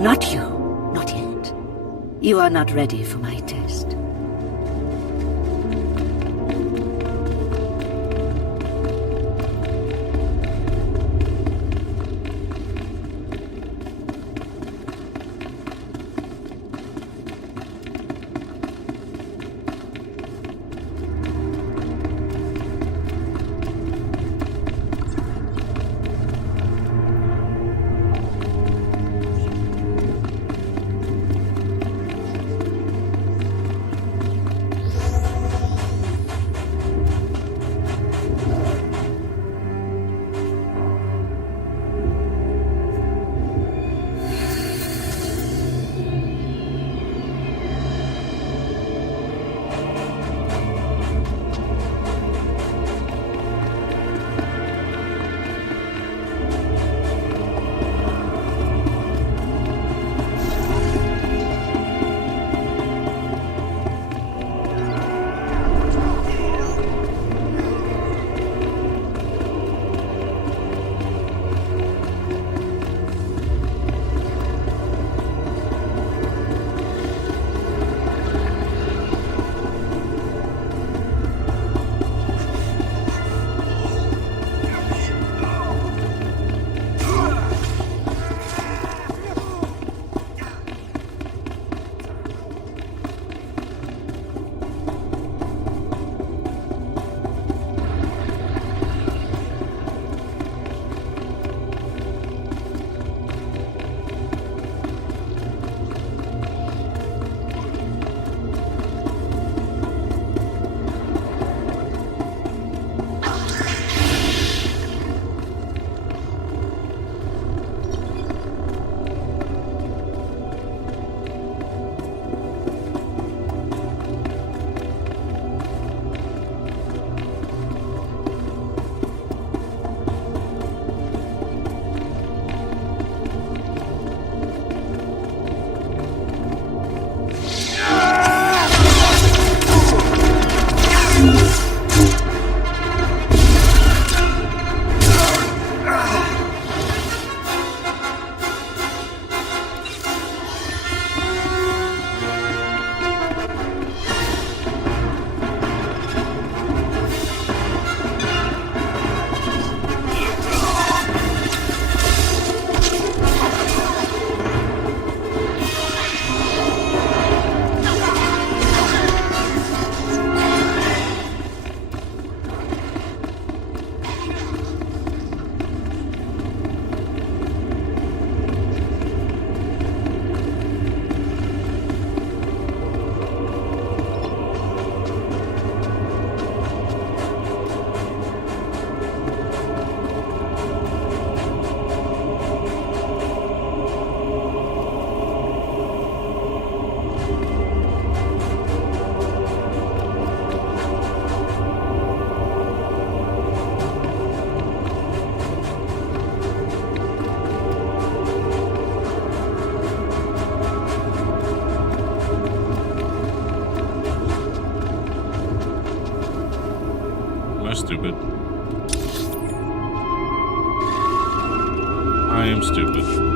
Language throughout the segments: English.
Not you. Not yet. You are not ready for my test. stupid. I am stupid.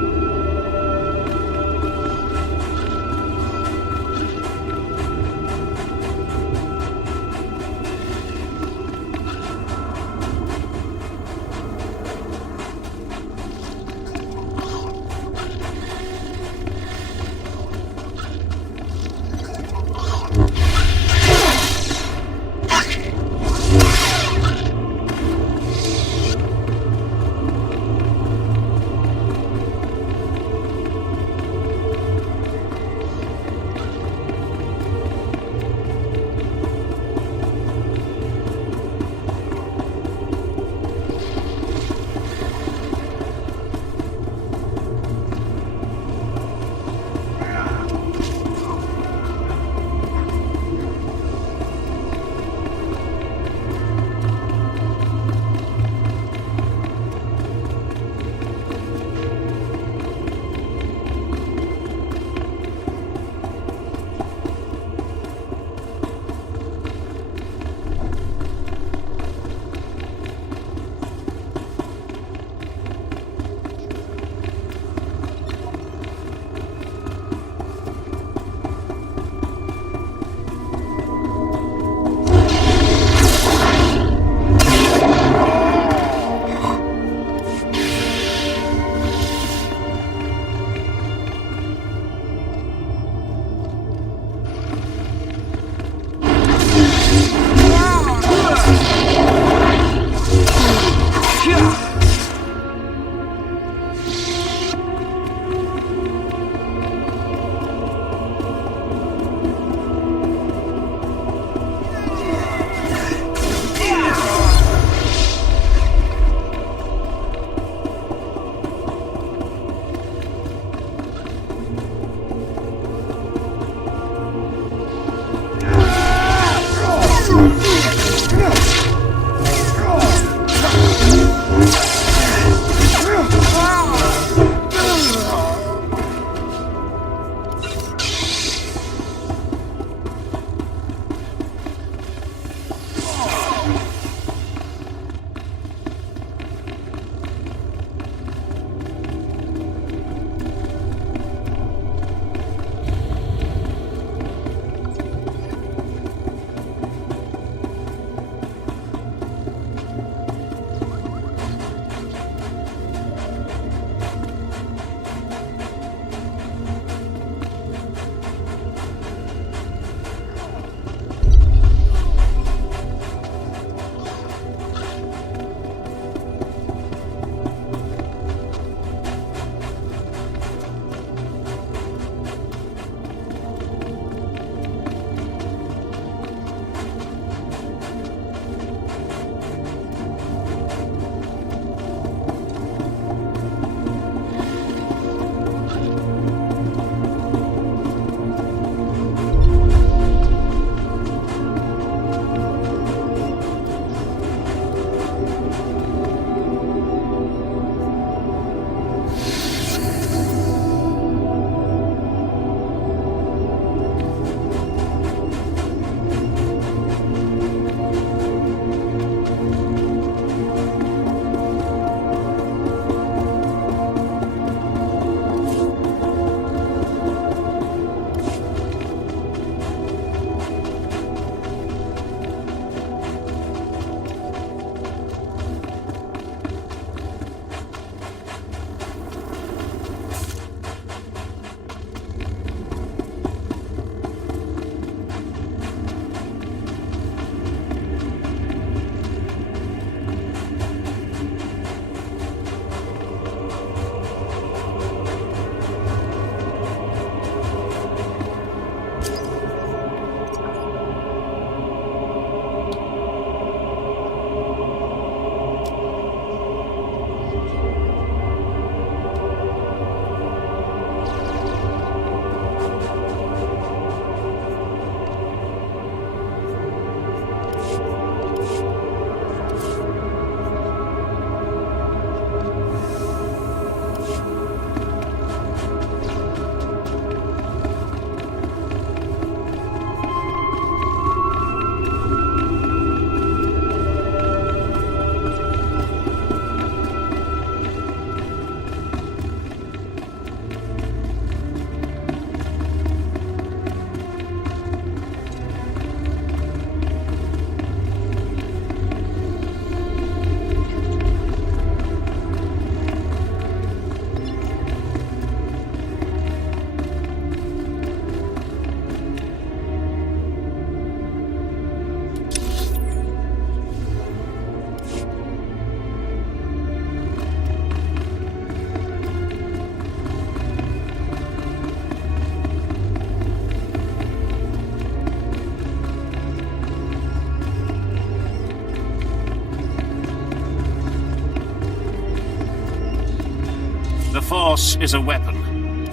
Chaos is a weapon.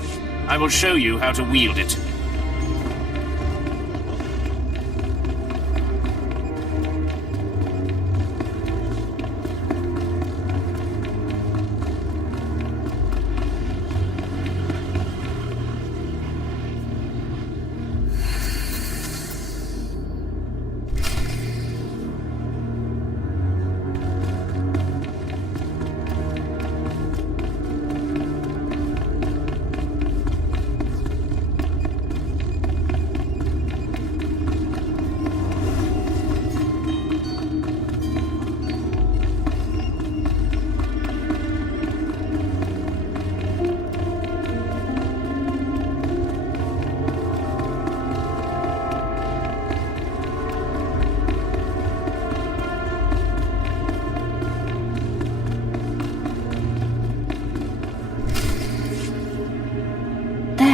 I will show you how to wield it.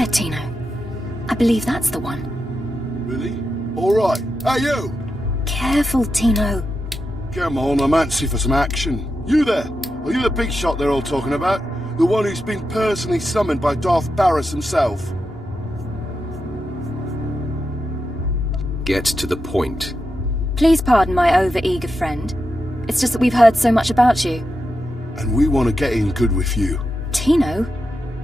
Tino. I believe that's the one. Really? Alright. Hey, you! Careful, Tino. Come on, I'm antsy for some action. You there? Are you the big shot they're all talking about? The one who's been personally summoned by Darth Barris himself? Get to the point. Please pardon my over-eager friend. It's just that we've heard so much about you. And we want to get in good with you. Tino?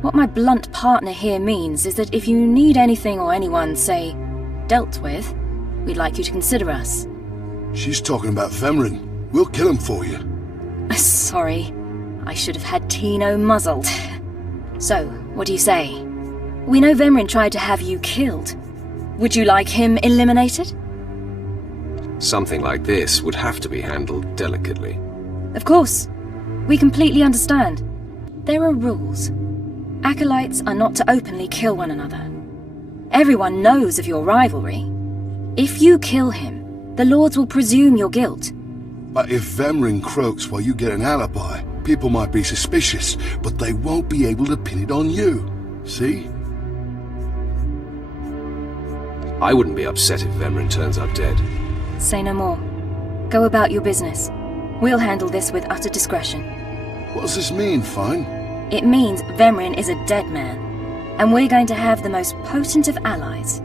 What my blunt partner here means is that if you need anything or anyone, say, dealt with, we'd like you to consider us. She's talking about Vemrin. We'll kill him for you. Sorry. I should have had Tino muzzled. So, what do you say? We know Vemrin tried to have you killed. Would you like him eliminated? Something like this would have to be handled delicately. Of course. We completely understand. There are rules. Acolytes are not to openly kill one another. Everyone knows of your rivalry. If you kill him, the Lords will presume your guilt. But if Vemrin croaks while you get an alibi, people might be suspicious, but they won't be able to pin it on you. See? I wouldn't be upset if Vemrin turns up dead. Say no more. Go about your business. We'll handle this with utter discretion. What does this mean, Fine? It means Vemrin is a dead man, and we're going to have the most potent of allies.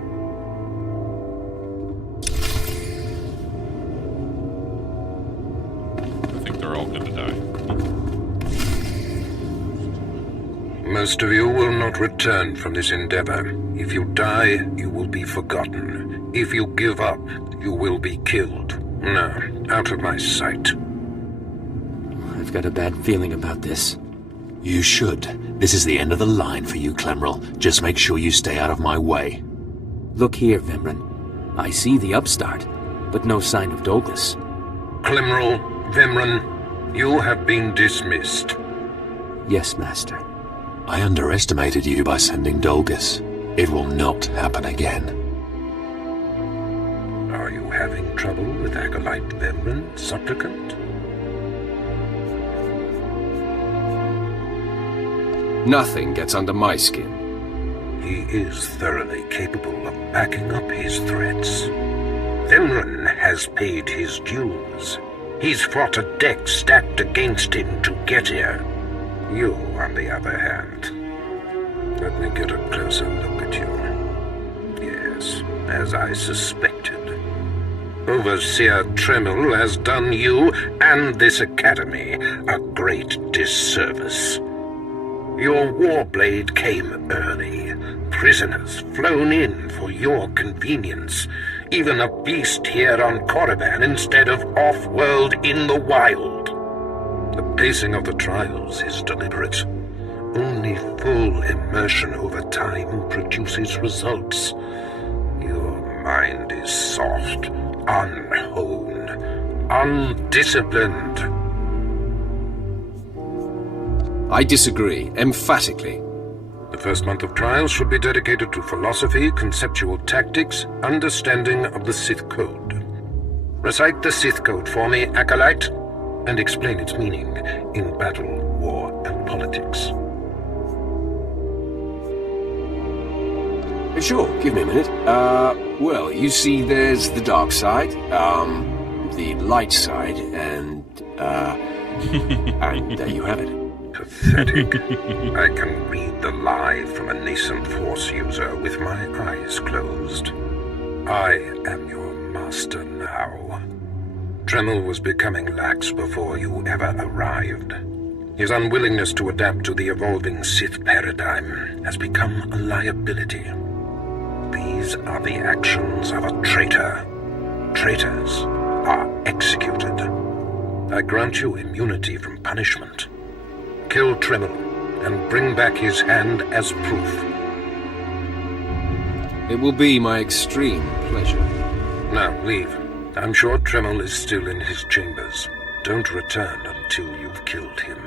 I think they're all good to die. Most of you will not return from this endeavor. If you die, you will be forgotten. If you give up, you will be killed. Now, out of my sight. I've got a bad feeling about this. You should. This is the end of the line for you, Clemrel. Just make sure you stay out of my way. Look here, Vemrin. I see the upstart, but no sign of Dolgus. Clemrel, Vemrin, you have been dismissed. Yes, Master. I underestimated you by sending Dolgus. It will not happen again. Are you having trouble with Acolyte Vemrin, Supplicant? Nothing gets under my skin. He is thoroughly capable of backing up his threats. Vemrin has paid his dues. He's fought a deck stacked against him to get here. You, on the other hand, let me get a closer look at you. Yes, as I suspected. Overseer Tremel has done you and this academy a great disservice. Your warblade came early. Prisoners flown in for your convenience. Even a beast here on Korriban instead of off-world in the wild. The pacing of the trials is deliberate. Only full immersion over time produces results. Your mind is soft, unhoned, undisciplined. I disagree, emphatically. The first month of trials should be dedicated to philosophy, conceptual tactics, understanding of the Sith Code. Recite the Sith Code for me, Acolyte, and explain its meaning in battle, war, and politics. Sure, give me a minute. Well, you see there's the dark side, the light side, and there you have it. A pathetic. I can read the lie from a nascent Force user with my eyes closed. I am your master now. Dremel was becoming lax before you ever arrived. His unwillingness to adapt to the evolving Sith paradigm has become a liability. These are the actions of a traitor. Traitors are executed. I grant you immunity from punishment. Kill Dremel and bring back his hand as proof. It will be my extreme pleasure. Now, leave. I'm sure Dremel is still in his chambers. Don't return until you've killed him.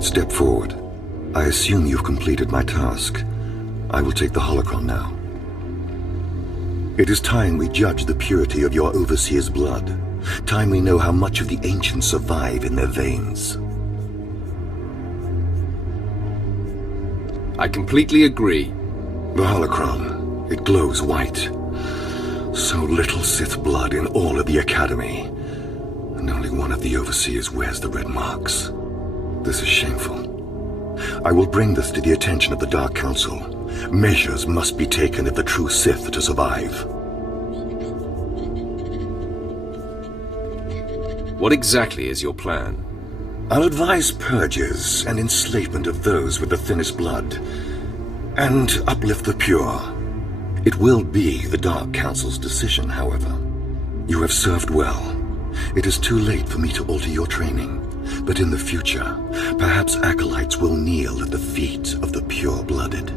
Step forward. I assume you've completed my task. I will take the holocron now. It is time we judge the purity of your Overseer's blood. Time we know how much of the ancients survive in their veins. I completely agree. The holocron, it glows white. So little Sith blood in all of the Academy. And only one of the Overseers wears the red marks. This is shameful. I will bring this to the attention of the Dark Council. Measures must be taken if the true Sith are to survive. What exactly is your plan? I'll advise purges and enslavement of those with the thinnest blood, and uplift the pure. It will be the Dark Council's decision, however. You have served well. It is too late for me to alter your training. But in the future, perhaps acolytes will kneel at the feet of the pure-blooded.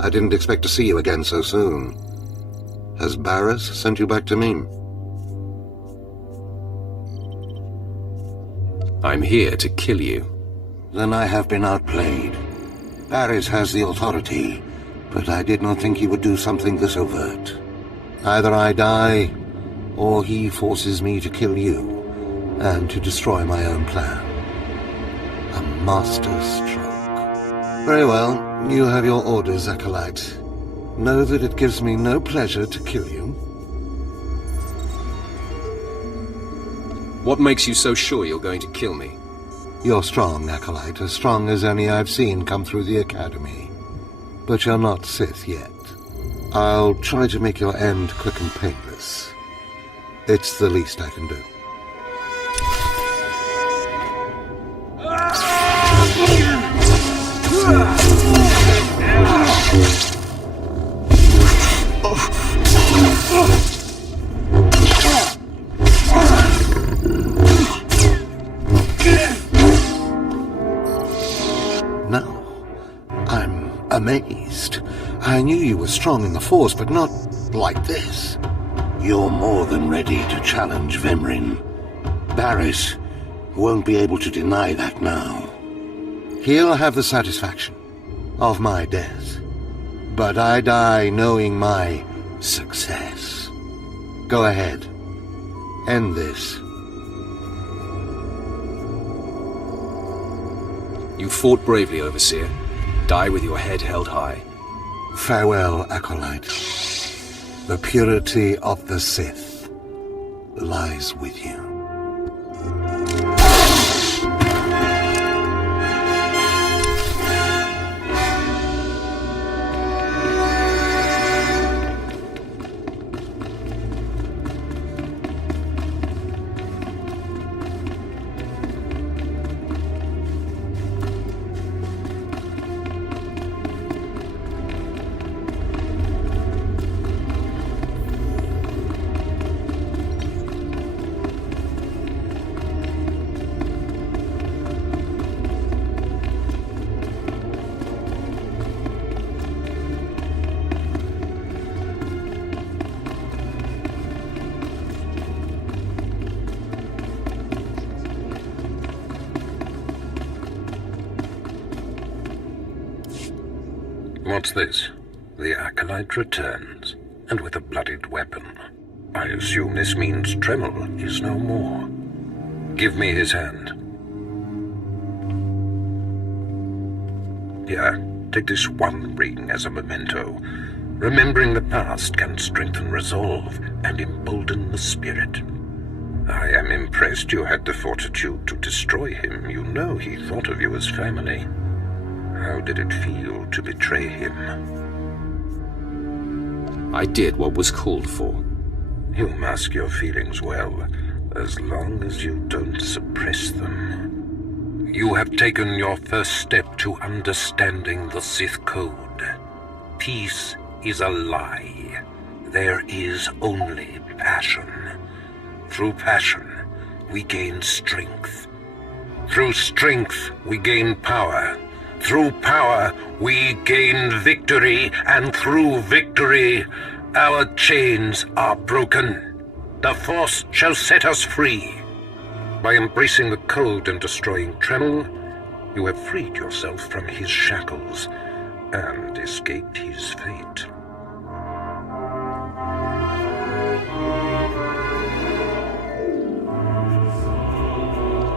I didn't expect to see you again so soon. Has Barriss sent you back to me? I'm here to kill you. Then I have been outplayed. Barriss has the authority, but I did not think he would do something this overt. Either I die, or he forces me to kill you, and to destroy my own plan. A master stroke. Very well, you have your orders, Acolyte. Know that it gives me no pleasure to kill you. What makes you so sure you're going to kill me? You're strong, Acolyte, as strong as any I've seen come through the Academy. But you're not Sith yet. I'll try to make your end quick and painless. It's the least I can do. Now, I'm amazed. I knew you were strong in the Force, but not like this. You're more than ready to challenge Vemrin. Barriss won't be able to deny that now. He'll have the satisfaction of my death, but I die knowing my success. Go ahead. End this. You fought bravely, Overseer. Die with your head held high. Farewell, Acolyte. The purity of the Sith lies with you. What's this? The Acolyte returns, and with a bloodied weapon. I assume this means Tremel is no more. Give me his hand. Here, take this one ring as a memento. Remembering the past can strengthen resolve and embolden the spirit. I am impressed you had the fortitude to destroy him. You know he thought of you as family. How did it feel to betray him? I did what was called for. You mask your feelings well, as long as you don't suppress them. You have taken your first step to understanding the Sith Code. Peace is a lie. There is only passion. Through passion, we gain strength. Through strength, we gain power. Through power, we gain victory, and through victory, our chains are broken. The Force shall set us free. By embracing the Code and destroying Tremel, you have freed yourself from his shackles and escaped his fate.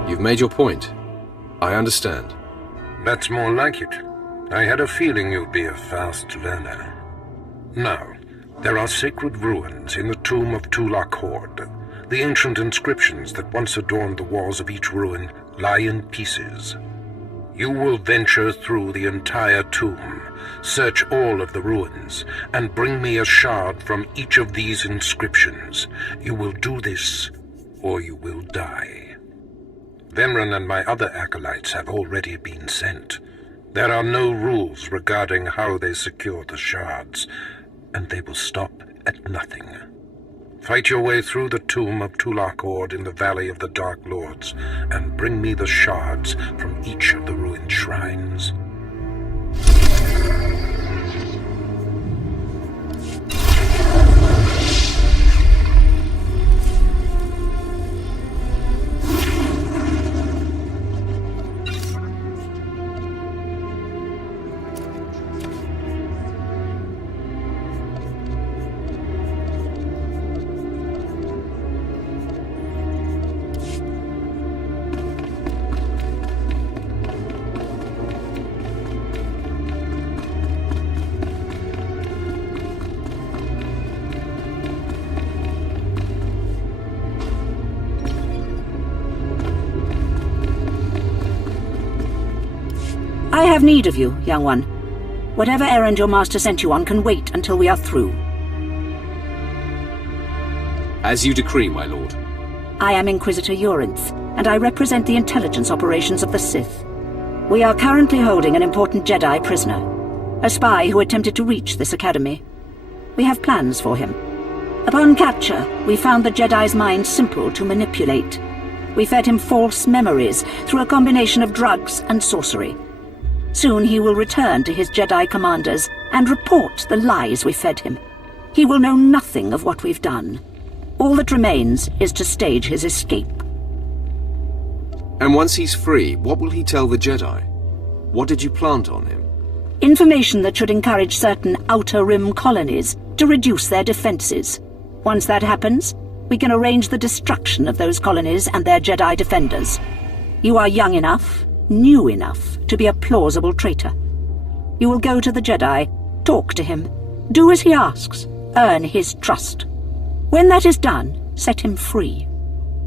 You've made your point. I understand. That's more like it. I had a feeling you'd be a fast learner. Now, there are sacred ruins in the tomb of Tulak Hord. The ancient inscriptions that once adorned the walls of each ruin lie in pieces. You will venture through the entire tomb, search all of the ruins, and bring me a shard from each of these inscriptions. You will do this, or you will die. Vemren and my other acolytes have already been sent. There are no rules regarding how they secure the shards, and they will stop at nothing. Fight your way through the tomb of Tulak Hord in the Valley of the Dark Lords, and bring me the shards from each of the ruined shrines. I have need of you, young one. Whatever errand your master sent you on can wait until we are through. As you decree, my lord. I am Inquisitor Urinth, and I represent the intelligence operations of the Sith. We are currently holding an important Jedi prisoner, a spy who attempted to reach this academy. We have plans for him. Upon capture, we found the Jedi's mind simple to manipulate. We fed him false memories through a combination of drugs and sorcery. Soon he will return to his Jedi commanders and report the lies we fed him. He will know nothing of what we've done. All that remains is to stage his escape. And once he's free, what will he tell the Jedi? What did you plant on him? Information that should encourage certain Outer Rim colonies to reduce their defenses. Once that happens, we can arrange the destruction of those colonies and their Jedi defenders. You are young enough, new enough, to be a plausible traitor. You will go to the Jedi, talk to him, do as he asks, earn his trust. When that is done, set him free.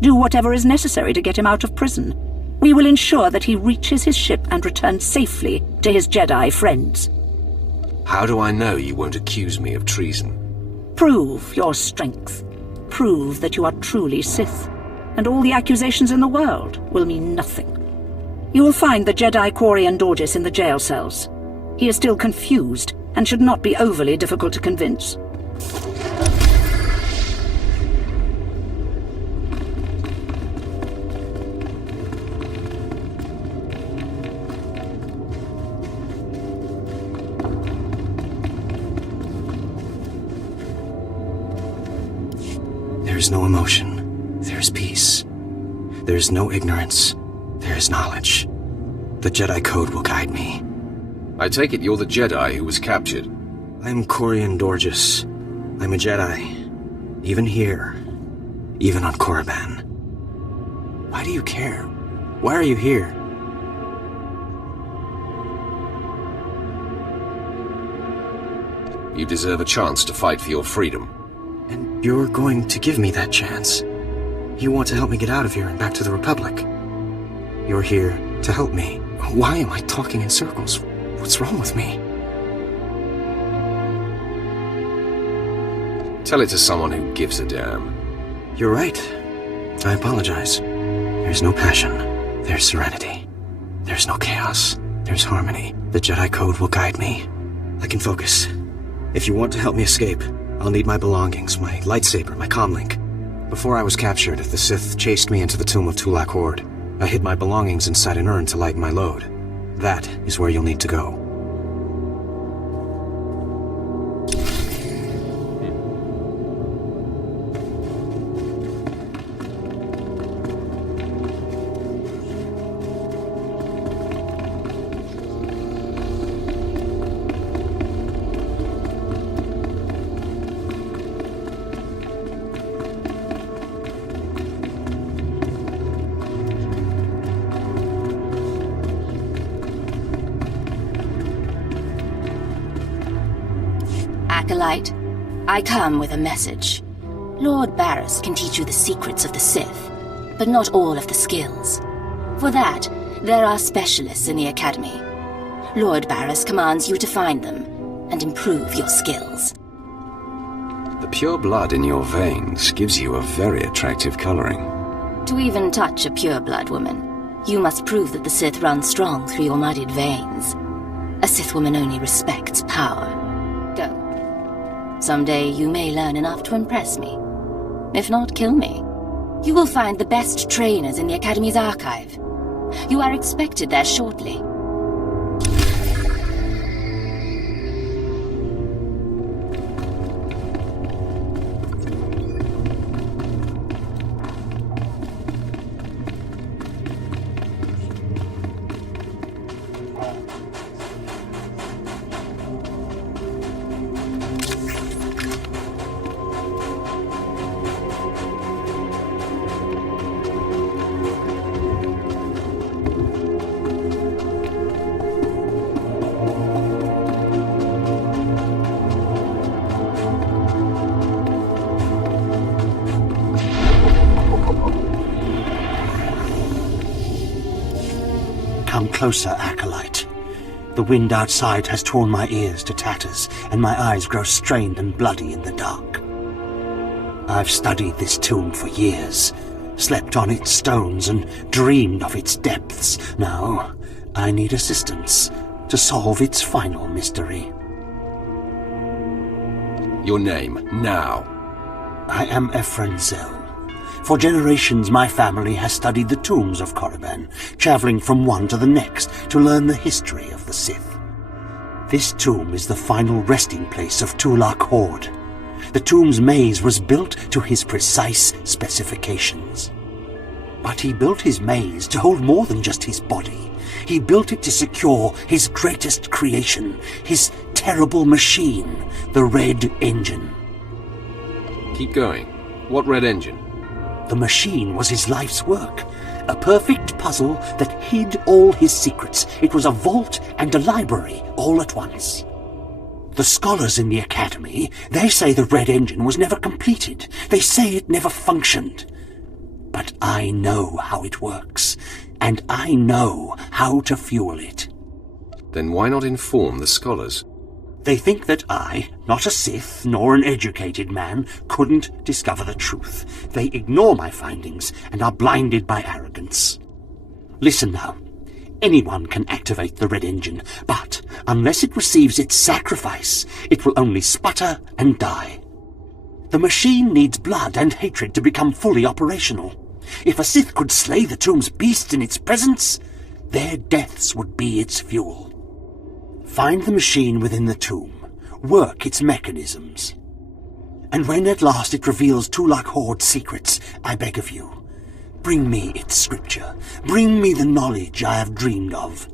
Do whatever is necessary to get him out of prison. We will ensure that he reaches his ship and returns safely to his Jedi friends. How do I know you won't accuse me of treason? Prove your strength. Prove that you are truly Sith, and all the accusations in the world will mean nothing. You will find the Jedi Quarian Dorgis in the jail cells. He is still confused and should not be overly difficult to convince. There is no emotion. There is peace. There is no ignorance. There is knowledge. The Jedi Code will guide me. I take it you're the Jedi who was captured. I'm Corian Dorjus. I'm a Jedi. Even here. Even on Korriban. Why do you care? Why are you here? You deserve a chance to fight for your freedom. And you're going to give me that chance? You want to help me get out of here and back to the Republic? You're here to help me. Why am I talking in circles? What's wrong with me? Tell it to someone who gives a damn. You're right. I apologize. There's no passion. There's serenity. There's no chaos. There's harmony. The Jedi Code will guide me. I can focus. If you want to help me escape, I'll need my belongings, my lightsaber, my comlink. Before I was captured, the Sith chased me into the tomb of Tulak Horde. I hid my belongings inside an urn to lighten my load. That is where you'll need to go. Acolyte, I come with a message. Lord Barris can teach you the secrets of the Sith, but not all of the skills. For that, there are specialists in the Academy. Lord Barris commands you to find them and improve your skills. The pure blood in your veins gives you a very attractive coloring. To even touch a pure-blood woman, you must prove that the Sith runs strong through your muddied veins. A Sith woman only respects power. Go. Someday you may learn enough to impress me. If not, kill me. You will find the best trainers in the Academy's archive. You are expected there shortly. Come closer, Acolyte. The wind outside has torn my ears to tatters, and my eyes grow strained and bloody in the dark. I've studied this tomb for years, slept on its stones and dreamed of its depths. Now, I need assistance to solve its final mystery. Your name, now. I am Ephraim Zell. For generations, my family has studied the tombs of Korriban, traveling from one to the next to learn the history of the Sith. This tomb is the final resting place of Tulak Horde. The tomb's maze was built to his precise specifications. But he built his maze to hold more than just his body. He built it to secure his greatest creation, his terrible machine, the Red Engine. Keep going. What Red Engine? The machine was his life's work, a perfect puzzle that hid all his secrets. It was a vault and a library all at once. The scholars in the Academy, they say the Red Engine was never completed. They say it never functioned. But I know how it works, and I know how to fuel it. Then why not inform the scholars? They think that I, not a Sith nor an educated man, couldn't discover the truth. They ignore my findings and are blinded by arrogance. Listen now. Anyone can activate the Red Engine, but unless it receives its sacrifice, it will only sputter and die. The machine needs blood and hatred to become fully operational. If a Sith could slay the tomb's beasts in its presence, their deaths would be its fuel. Find the machine within the tomb. Work its mechanisms. And when at last it reveals Tulak Horde's secrets, I beg of you, bring me its scripture. Bring me the knowledge I have dreamed of.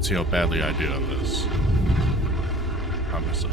Let's see how badly I do on this. I messed up.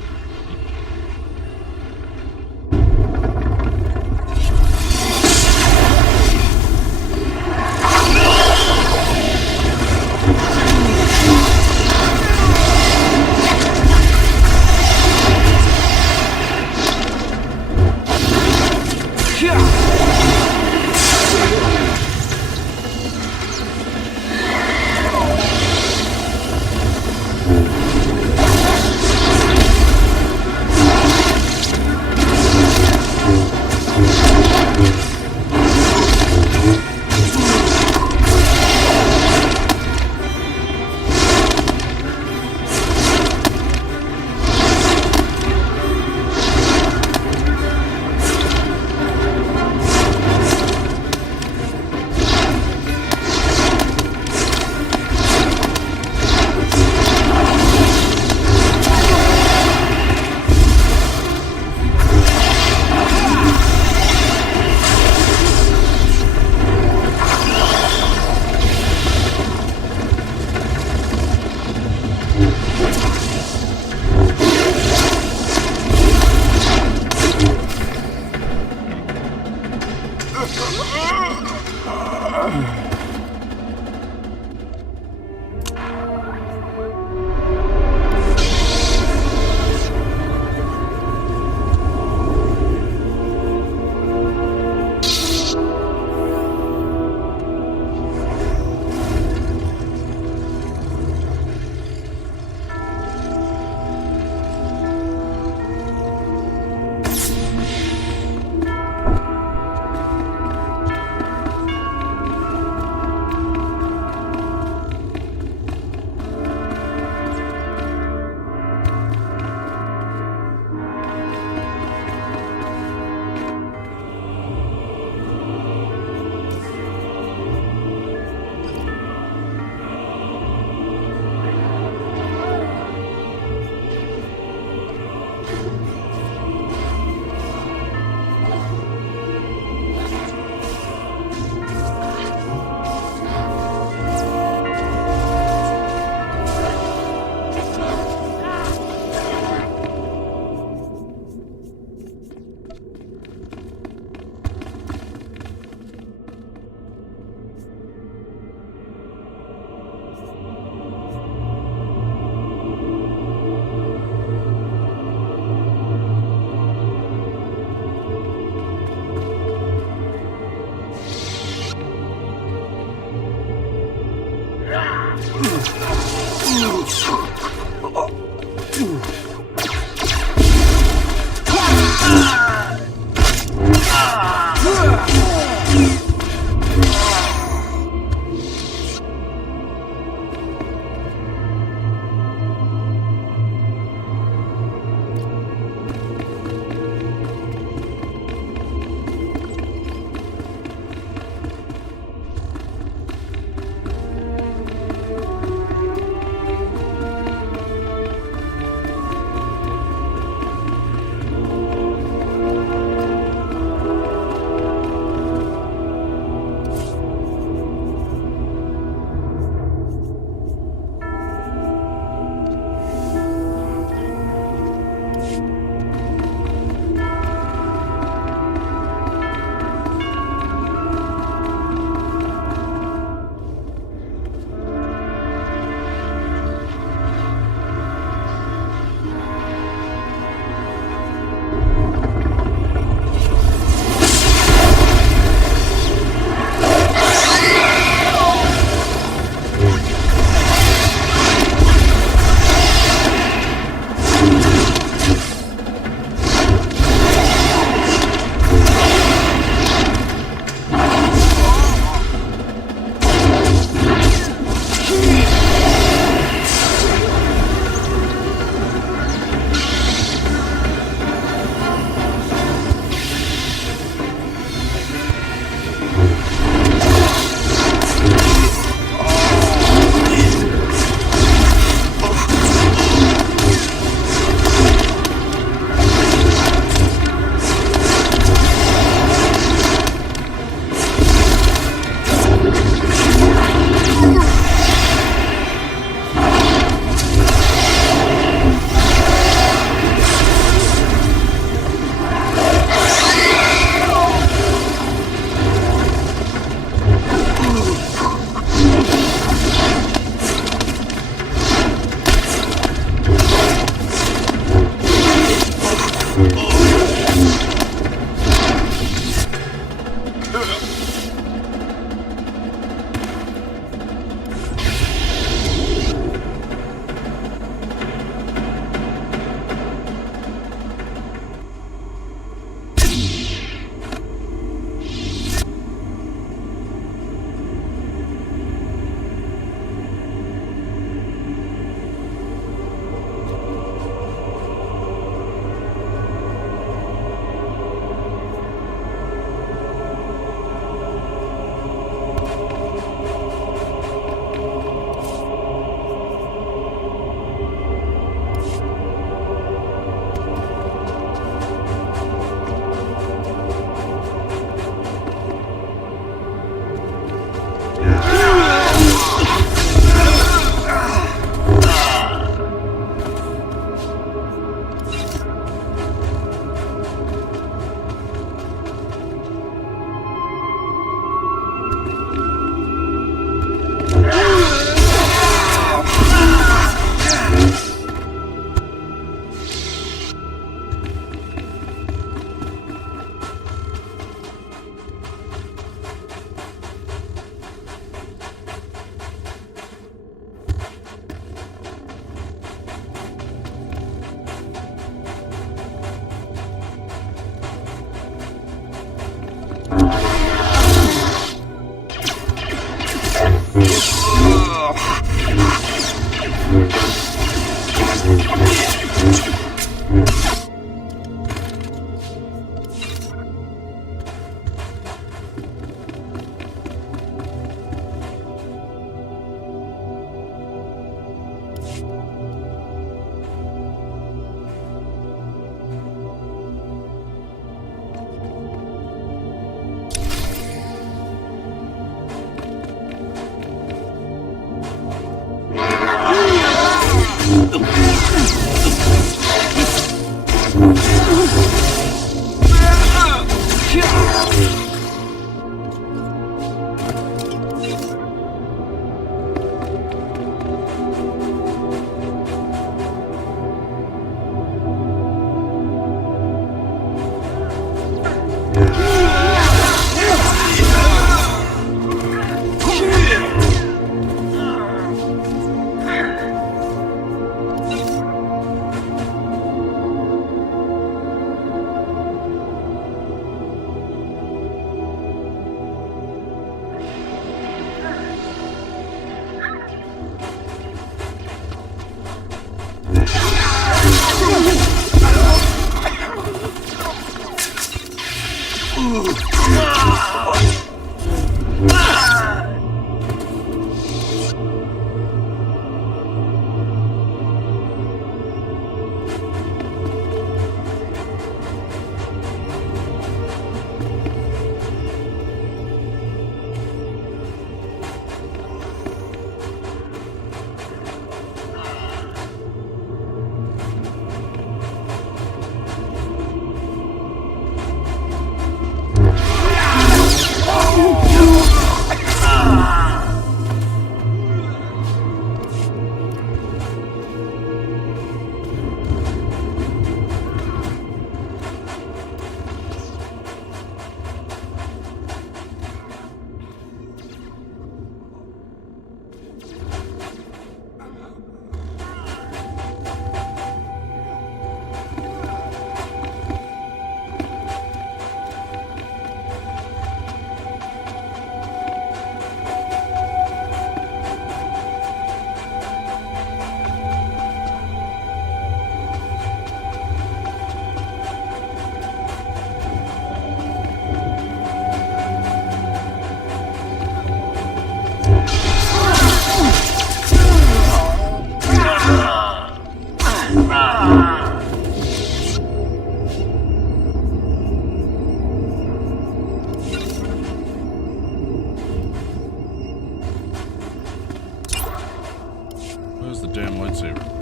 Where's the damn lightsaber?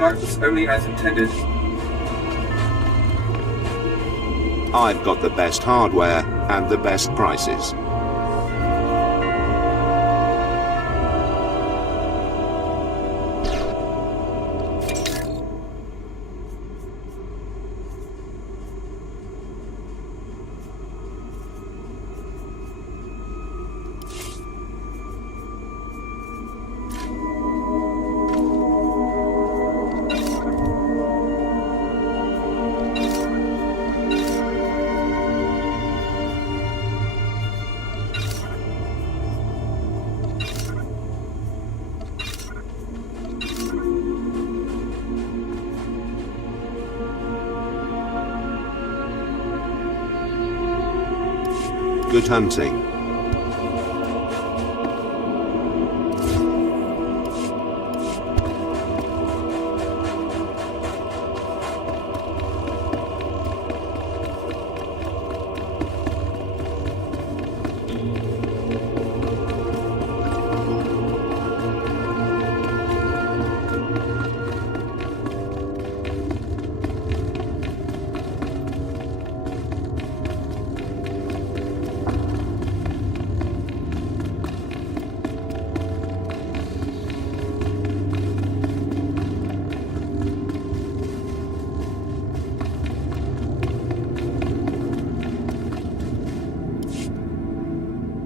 product was only as intended. I've got the best hardware and the best prices. Good hunting.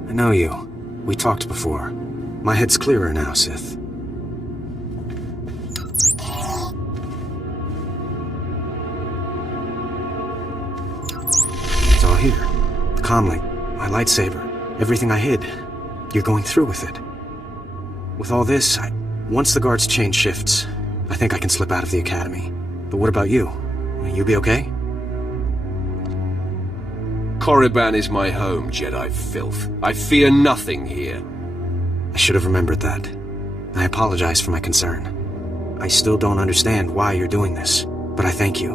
I know you. We talked before. My head's clearer now, Sith. It's all here. The comlink, my lightsaber, everything I hid. You're going through with it. With all this, once the guards change shifts, I think I can slip out of the academy. But what about you? Will you be okay? Korriban is my home, Jedi filth. I fear nothing here. I should have remembered that. I apologize for my concern. I still don't understand why you're doing this, but I thank you.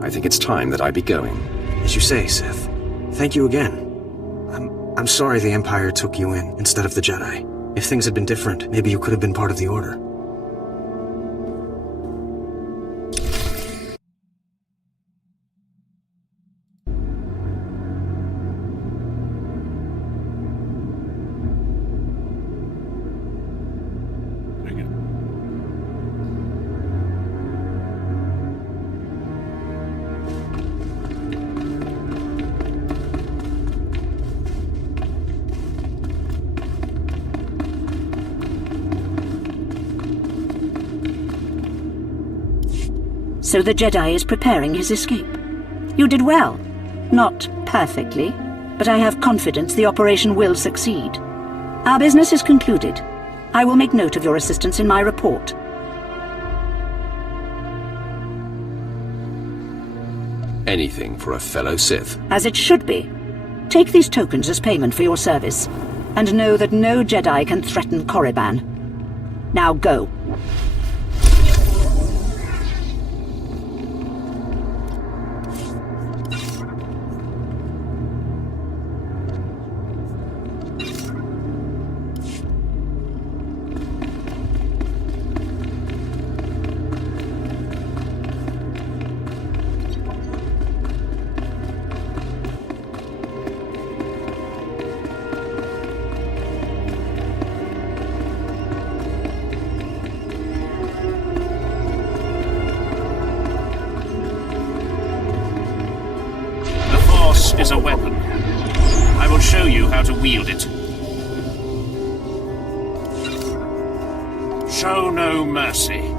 I think it's time that I be going. As you say, Sith. Thank you again. I'm sorry the Empire took you in instead of the Jedi. If things had been different, maybe you could have been part of the Order. So the Jedi is preparing his escape. You did well. Not perfectly, but I have confidence the operation will succeed. Our business is concluded. I will make note of your assistance in my report. Anything for a fellow Sith. As it should be. Take these tokens as payment for your service, and know that no Jedi can threaten Korriban. Now go. Is a weapon. I will show you how to wield it. Show no mercy.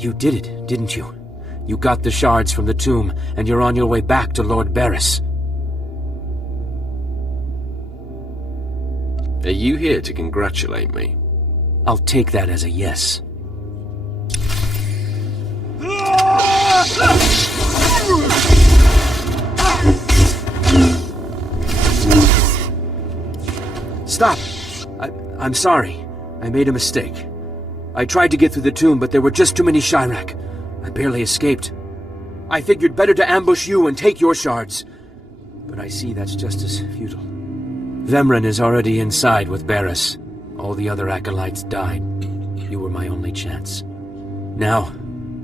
You did it, didn't you? You got the shards from the tomb, and you're on your way back to Lord Barriss. Are you here to congratulate me? I'll take that as a yes. Stop! I'm sorry. I made a mistake. I tried to get through the tomb, but there were just too many Chirac. I barely escaped. I figured better to ambush you and take your shards. But I see that's just as futile. Vemren is already inside with Barriss. All the other acolytes died. You were my only chance. Now,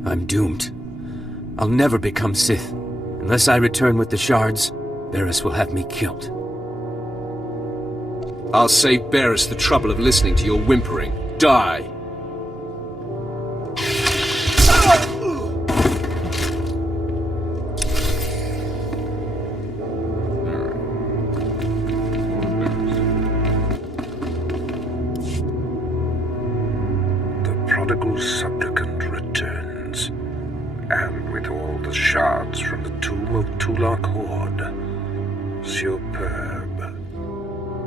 I'm doomed. I'll never become Sith. Unless I return with the shards, Barriss will have me killed. I'll save Barriss the trouble of listening to your whimpering. Die! Prodigal supplicant returns, and with all the shards from the tomb of Tulak Horde. Superb.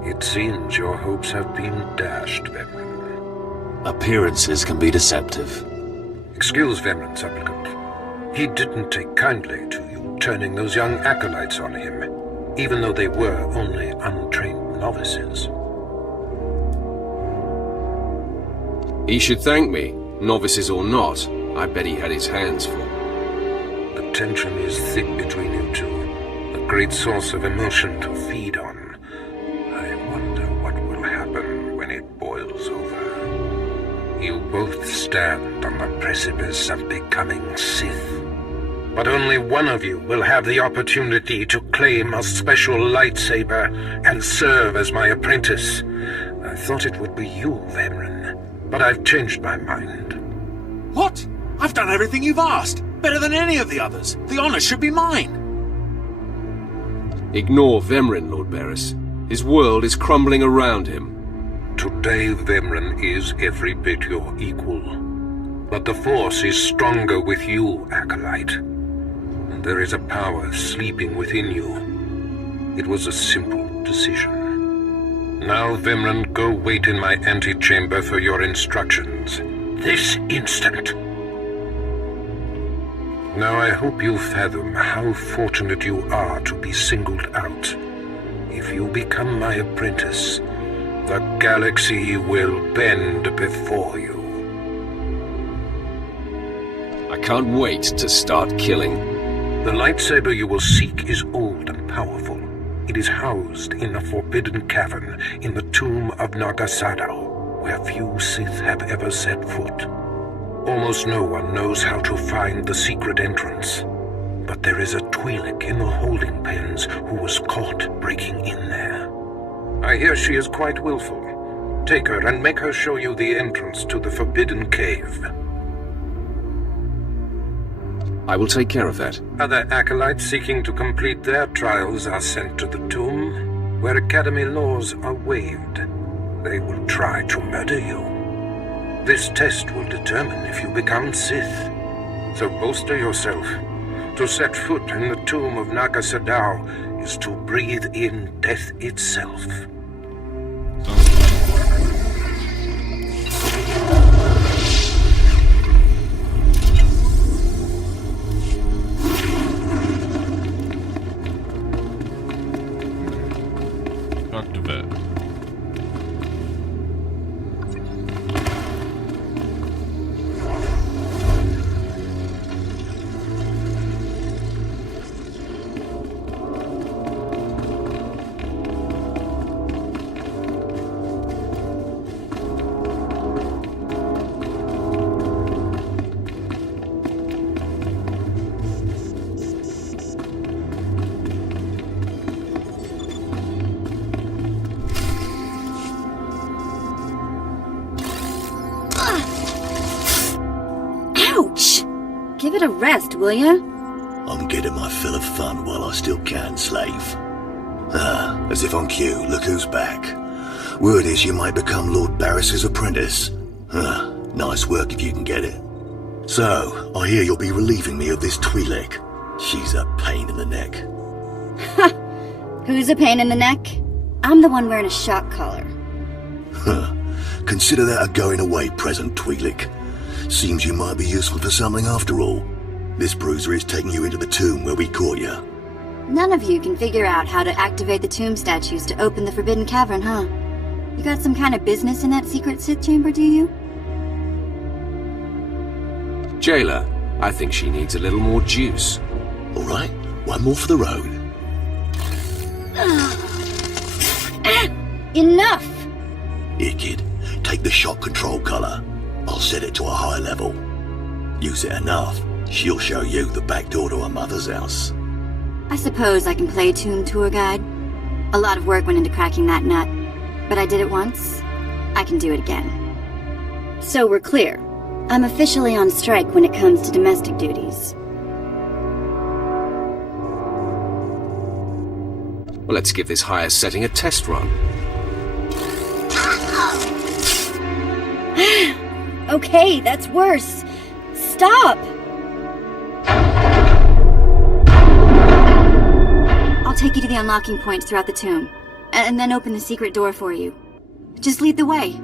It seems your hopes have been dashed, Vemren. Appearances can be deceptive. Excuse Vemren, supplicant. He didn't take kindly to you turning those young acolytes on him, even though they were only untrained novices. He should thank me, novices or not. I bet he had his hands full. The tension is thick between you two, a great source of emotion to feed on. I wonder what will happen when it boils over. You both stand on the precipice of becoming Sith. But only one of you will have the opportunity to claim a special lightsaber and serve as my apprentice. I thought it would be you, Vemren. But I've changed my mind. What? I've done everything you've asked. Better than any of the others. The honor should be mine. Ignore Vemren, Lord Barriss. His world is crumbling around him. Today, Vemren is every bit your equal. But the Force is stronger with you, Acolyte. And there is a power sleeping within you. It was a simple decision. Now, Vemren, go wait in my antechamber for your instructions. This instant. Now, I hope you fathom how fortunate you are to be singled out. If you become my apprentice, the galaxy will bend before you. I can't wait to start killing. The lightsaber you will seek is old and powerful. It is housed in a forbidden cavern in the tomb of Naga Sadow, where few Sith have ever set foot. Almost no one knows how to find the secret entrance. But there is a Twi'lek in the holding pens who was caught breaking in there. I hear she is quite willful. Take her and make her show you the entrance to the forbidden cave. I will take care of that. Other acolytes seeking to complete their trials are sent to the tomb, where Academy laws are waived. They will try to murder you. This test will determine if you become Sith. So bolster yourself. To set foot in the tomb of Naga Sadow is to breathe in death itself. Dr. Vet. Give it a rest, will ya? I'm getting my fill of fun while I still can, slave. As if on cue, look who's back. Word is you might become Lord Barriss's apprentice. Nice work if you can get it. So, I hear you'll be relieving me of this Twi'lek. She's a pain in the neck. Who's a pain in the neck? I'm the one wearing a shock collar. Huh. Consider that a going-away present, Twi'lek. Seems you might be useful for something after all. This bruiser is taking you into the tomb where we caught you. None of you can figure out how to activate the tomb statues to open the Forbidden Cavern, huh? You got some kind of business in that secret Sith chamber, do you? Jailer, I think she needs a little more juice. All right, one more for the road. Enough! Here, kid. Take the shot control collar. I'll set it to a high level. Use it enough, she'll show you the back door to her mother's house. I suppose I can play tomb tour guide. A lot of work went into cracking that nut, but I did it once. I can do it again. So we're clear. I'm officially on strike when it comes to domestic duties. Well, let's give this higher setting a test run. Okay, that's worse. Stop! I'll take you to the unlocking points throughout the tomb, and then open the secret door for you. Just lead the way.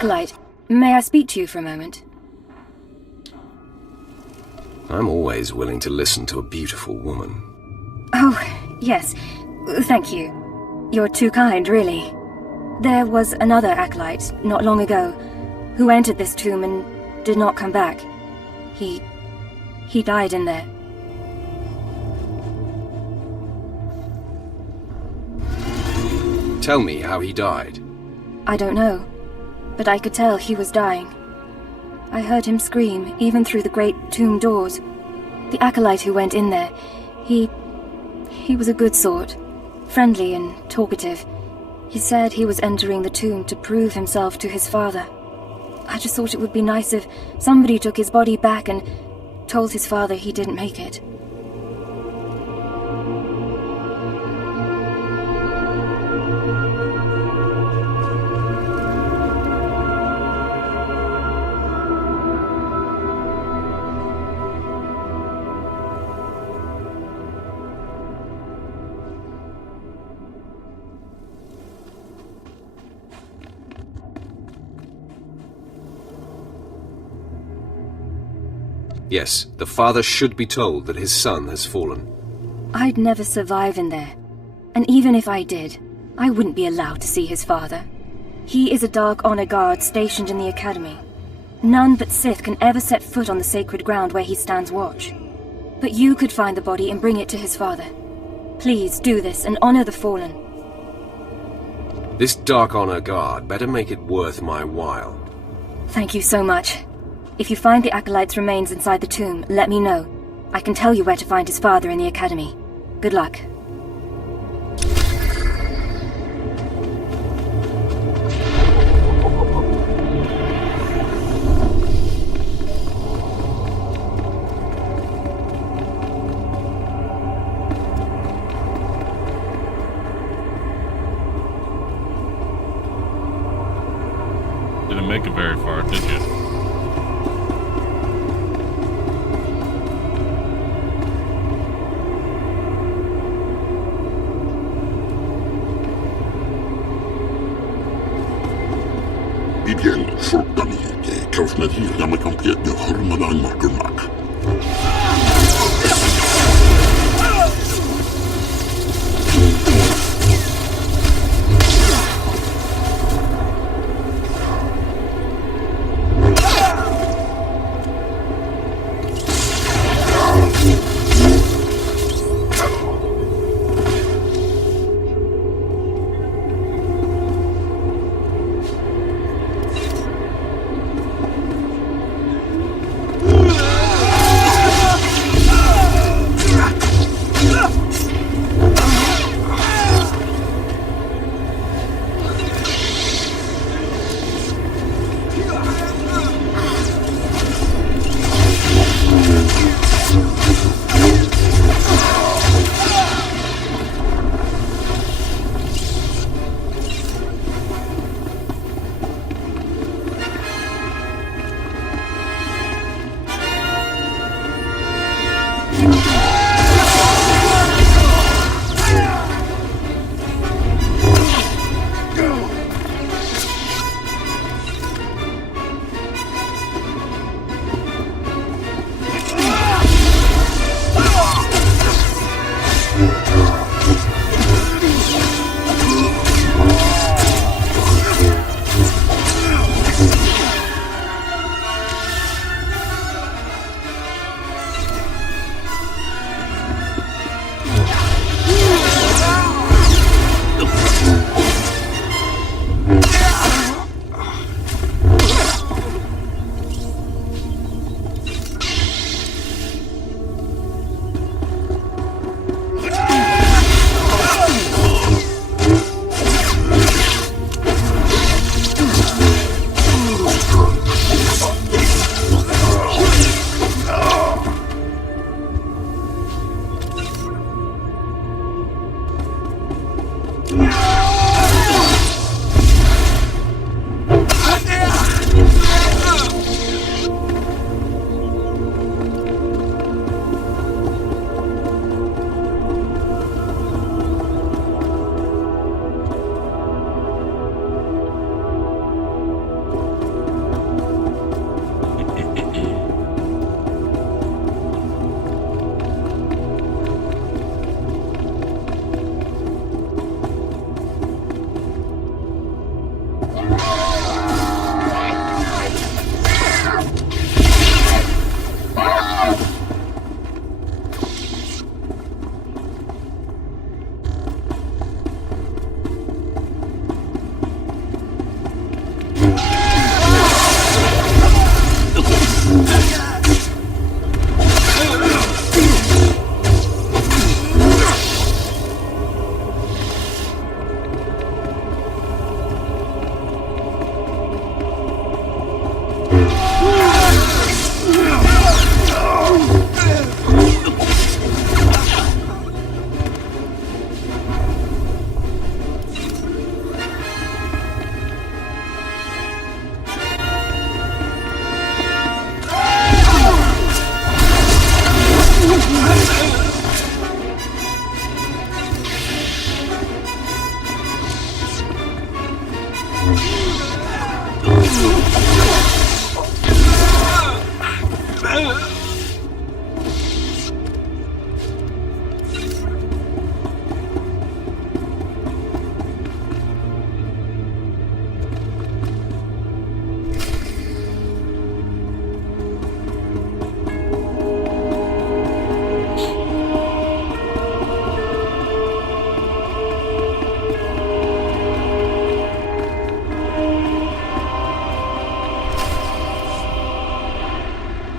Acolyte, may I speak to you for a moment? I'm always willing to listen to a beautiful woman. Oh, yes. Thank you. You're too kind, really. There was another Acolyte, not long ago, who entered this tomb and did not come back. He died in there. Tell me how he died. I don't know, but I could tell he was dying. I heard him scream, even through the great tomb doors. The Acolyte who went in there, he was a good sort, friendly and talkative. He said he was entering the tomb to prove himself to his father. I just thought it would be nice if somebody took his body back and told his father he didn't make it. Yes, the father should be told that his son has fallen. I'd never survive in there. And even if I did, I wouldn't be allowed to see his father. He is a Dark Honor Guard stationed in the Academy. None but Sith can ever set foot on the sacred ground where he stands watch. But you could find the body and bring it to his father. Please do this and honor the fallen. This Dark Honor Guard better make it worth my while. Thank you so much. If you find the Acolyte's remains inside the tomb, let me know. I can tell you where to find his father in the Academy. Good luck. Didn't make it very far, did you? Bien, Sultani, Kaus Nadir, Yamakampiet, Hormadan Markumak.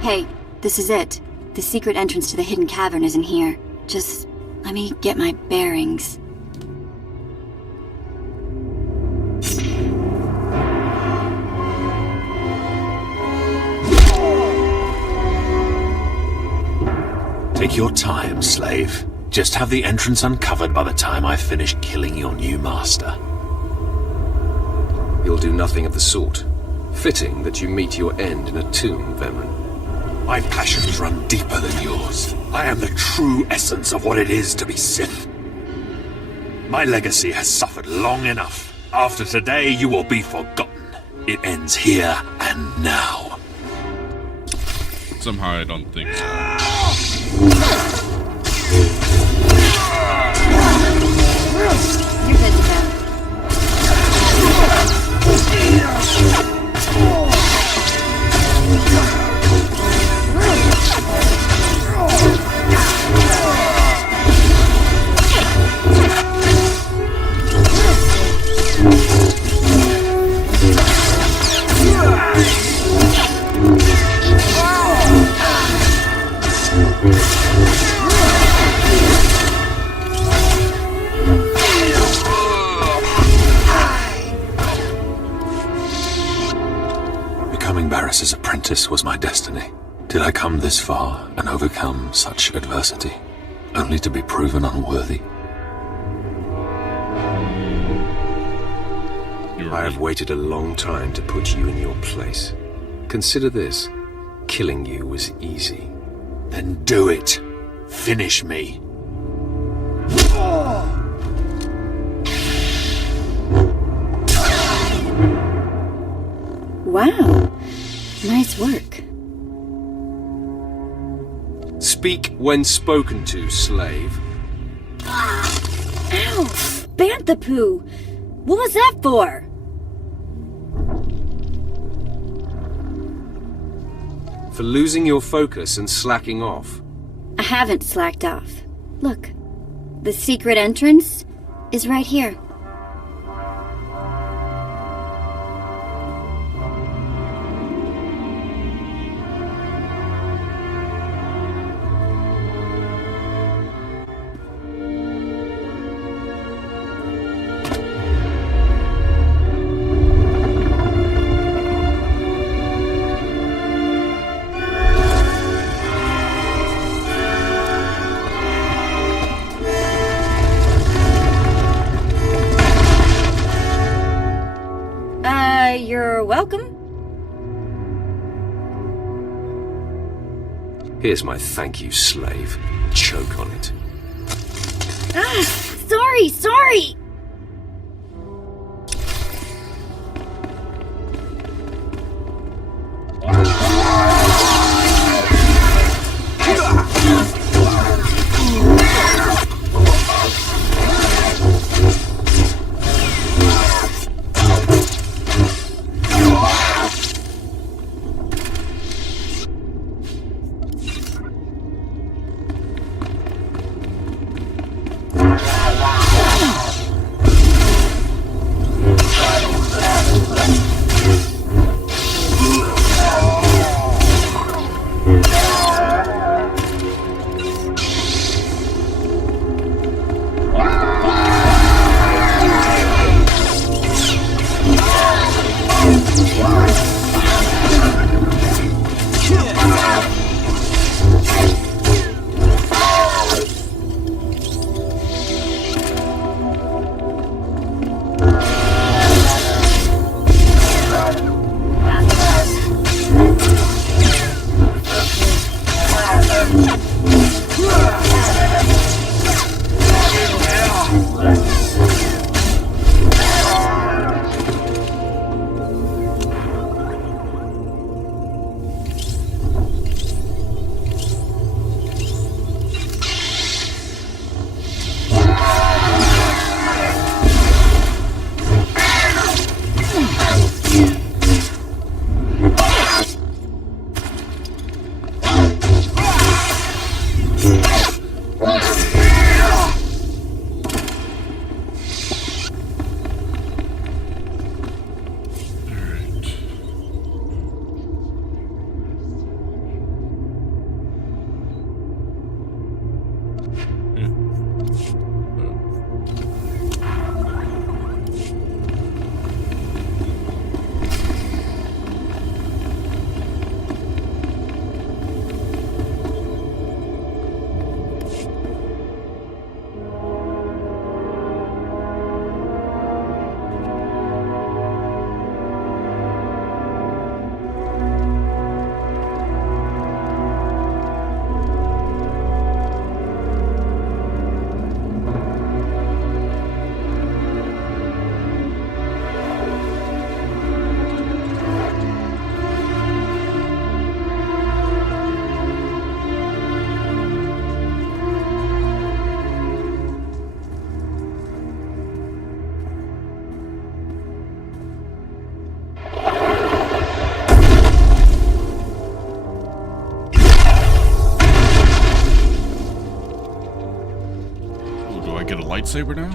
Hey, this is it. The secret entrance to the hidden cavern is in here. Just let me get my bearings. Take your time, slave. Just have the entrance uncovered by the time I finish killing your new master. You'll do nothing of the sort. Fitting that you meet your end in a tomb, Vemrin. My passions run deeper than yours. I am the true essence of what it is to be Sith. My legacy has suffered long enough. After today, you will be forgotten. It ends here and now. Somehow I don't think so. You're good to go. Becoming Barris's apprentice was my destiny. Did I come this far and overcome such adversity, only to be proven unworthy? I have waited a long time to put you in your place. Consider this. Killing you was easy. Then do it. Finish me. Wow. Nice work. Speak when spoken to, slave. Ow! Bantha poo! What was that for? For losing your focus and slacking off. I haven't slacked off. Look, the secret entrance is right here. You're welcome. Here's my thank you, slave. Choke on it. Ah, sorry! lightsaber now?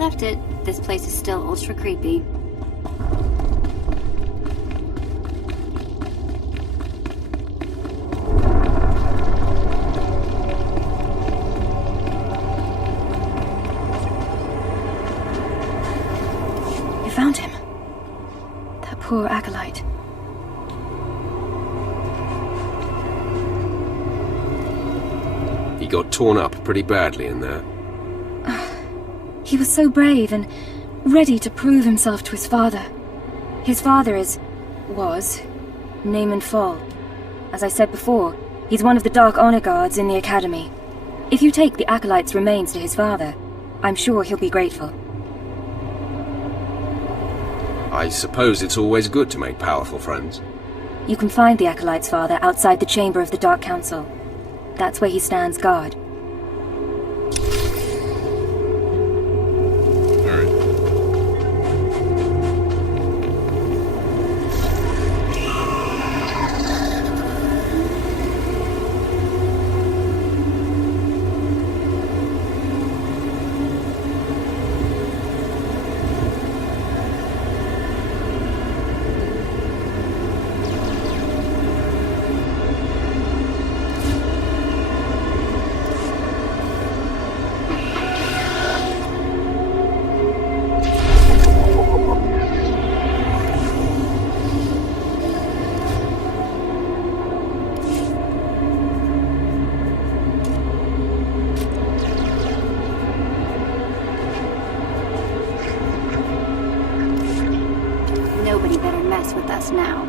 left it, this place is still ultra creepy. You found him. That poor acolyte. He got torn up pretty badly in there. He was so brave and ready to prove himself to his father. His father was Naaman Fall. As I said before, he's one of the Dark Honor Guards in the Academy. If you take the Acolyte's remains to his father, I'm sure he'll be grateful. I suppose it's always good to make powerful friends. You can find the Acolyte's father outside the chamber of the Dark Council. That's where he stands guard. Nobody better mess with us now.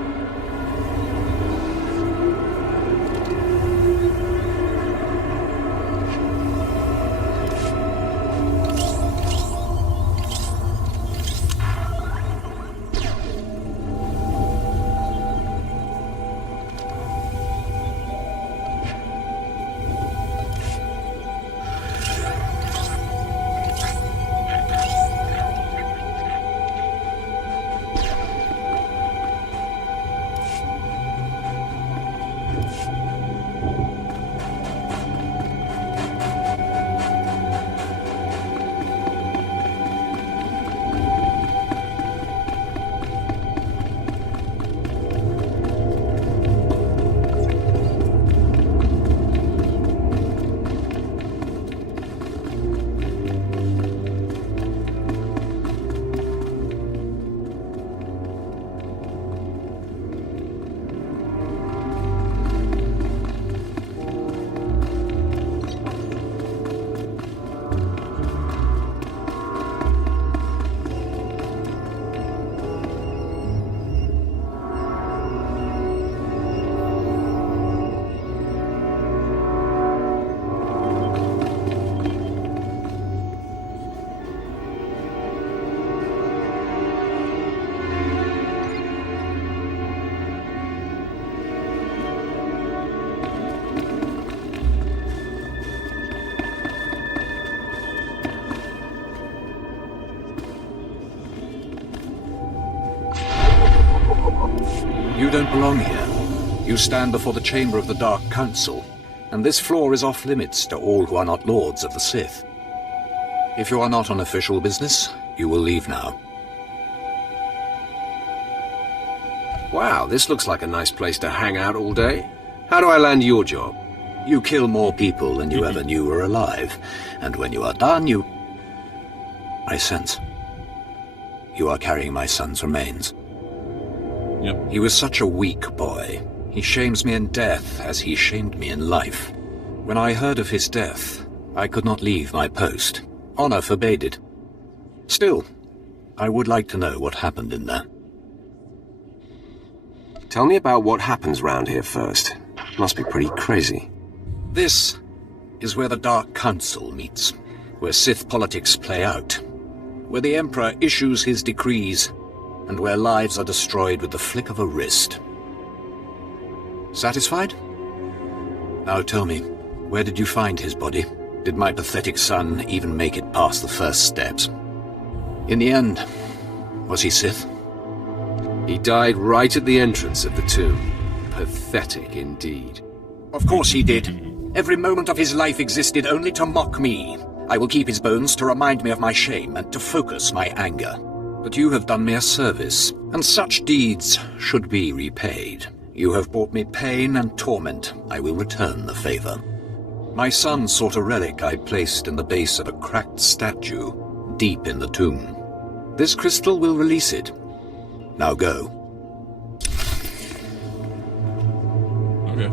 You don't belong here. You stand before the chamber of the Dark Council, and this floor is off limits to all who are not lords of the Sith. If you are not on official business, you will leave now. Wow, this looks like a nice place to hang out all day. How do I land your job? You kill more people than you ever knew were alive, and when you are done, you... I sense. You are carrying my son's remains. Yep. He was such a weak boy. He shames me in death as he shamed me in life. When I heard of his death, I could not leave my post. Honor forbade it. Still, I would like to know what happened in there. Tell me about what happens round here first. Must be pretty crazy. This is where the Dark Council meets, where Sith politics play out, where the Emperor issues his decrees, and where lives are destroyed with the flick of a wrist. Satisfied? Now tell me, where did you find his body? Did my pathetic son even make it past the first steps? In the end, was he Sith? He died right at the entrance of the tomb. Pathetic indeed. Of course he did. Every moment of his life existed only to mock me. I will keep his bones to remind me of my shame and to focus my anger. But you have done me a service, and such deeds should be repaid. You have brought me pain and torment. I will return the favor. My son sought a relic I placed in the base of a cracked statue, deep in the tomb. This crystal will release it. Now go. Okay.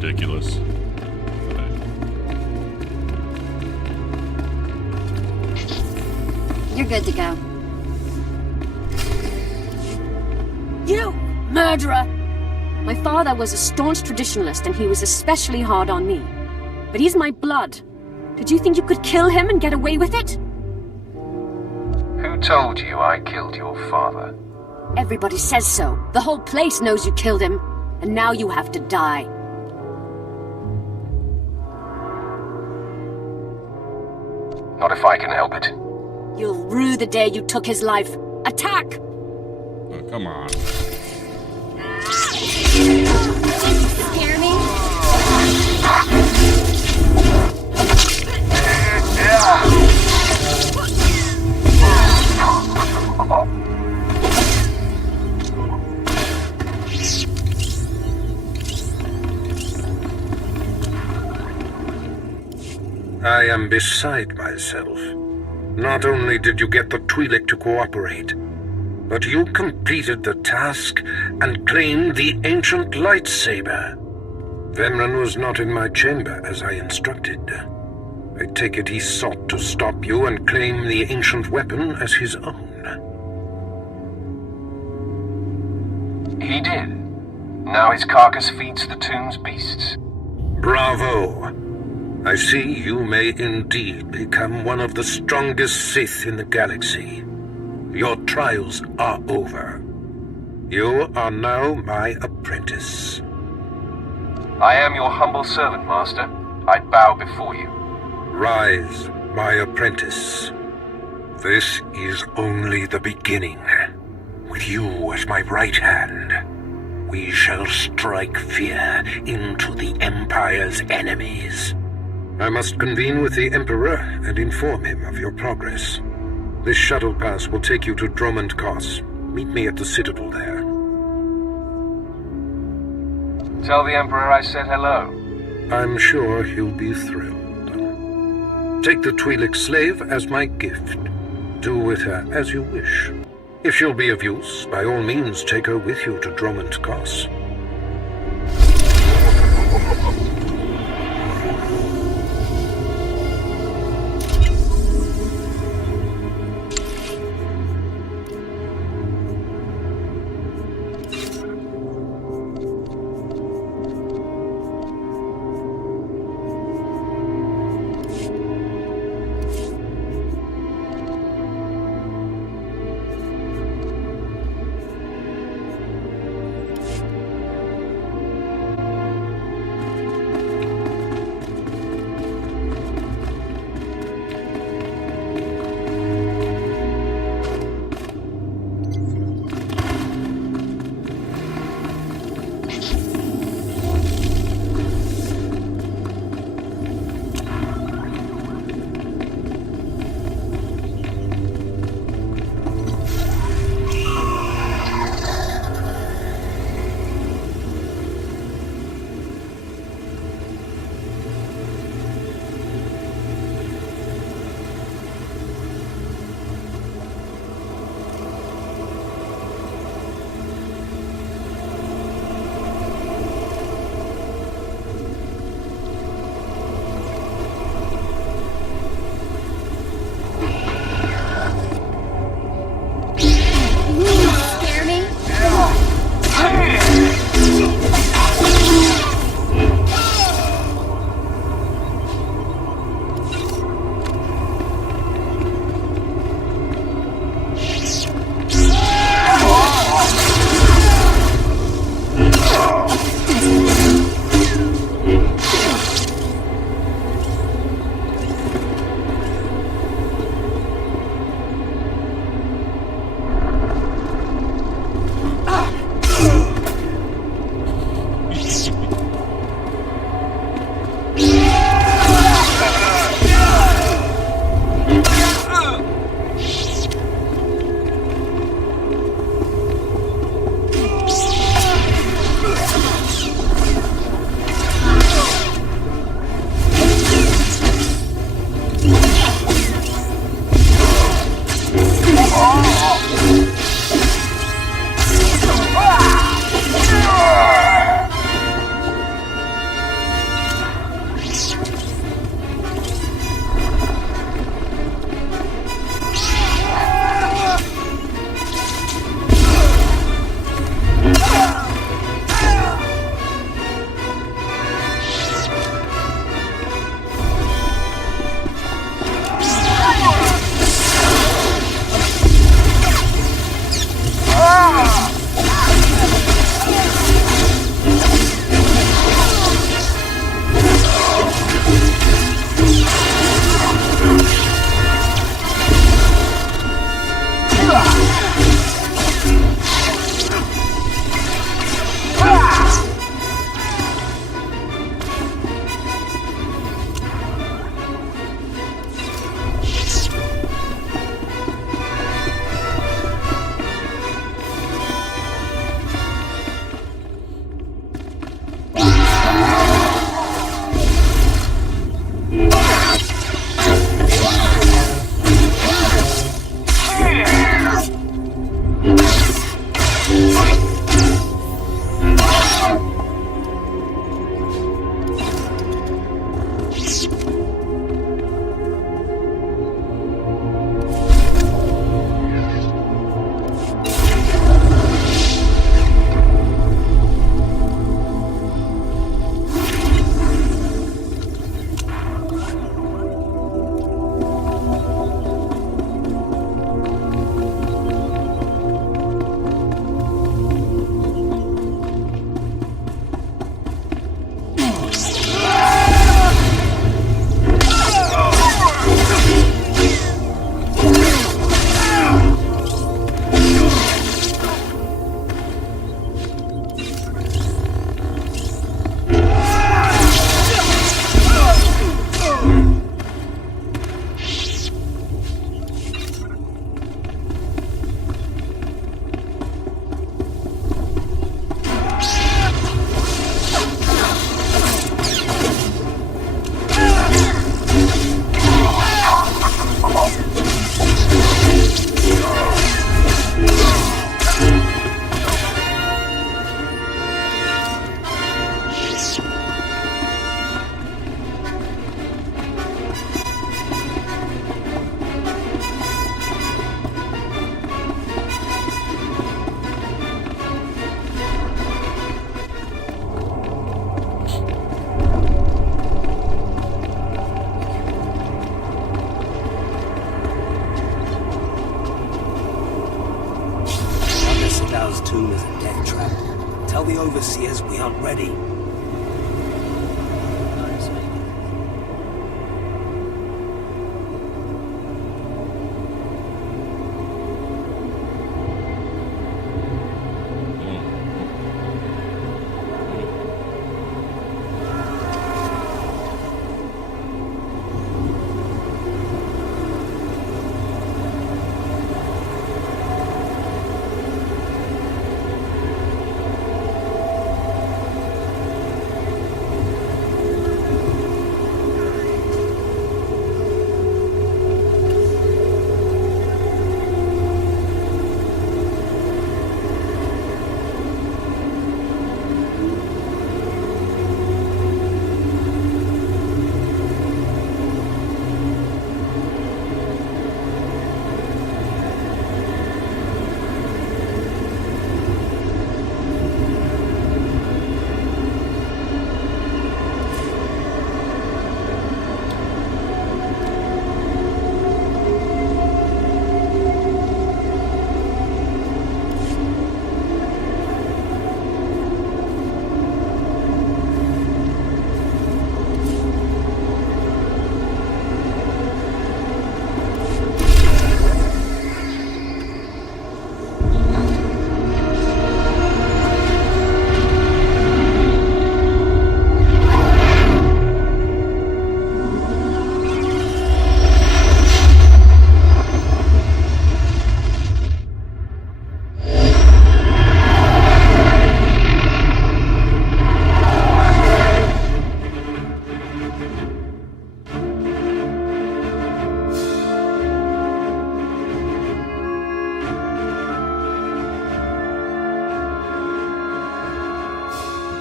Ridiculous. You're good to go. You murderer! My father was a staunch traditionalist and he was especially hard on me. But he's my blood. Did you think you could kill him and get away with it? Who told you I killed your father? Everybody says so. The whole place knows you killed him. And now you have to die. Not if I can help it. You'll rue the day you took his life. Attack! Oh, come on. Scare me? I am beside myself. Not only did you get the Twi'lek to cooperate, but you completed the task and claimed the ancient lightsaber. Vemran was not in my chamber as I instructed. I take it he sought to stop you and claim the ancient weapon as his own. He did. Now his carcass feeds the tomb's beasts. Bravo! I see you may indeed become one of the strongest Sith in the galaxy. Your trials are over. You are now my apprentice. I am your humble servant, Master. I bow before you. Rise, my apprentice. This is only the beginning. With you as my right hand, we shall strike fear into the Empire's enemies. I must convene with the Emperor and inform him of your progress. This shuttle pass will take you to Dromund Kaas. Meet me at the Citadel there. Tell the Emperor I said hello. I'm sure he'll be thrilled. Take the Twi'lek slave as my gift. Do with her as you wish. If she'll be of use, by all means take her with you to Dromund Kaas. tomb is a death trap. Tell the overseers we aren't ready.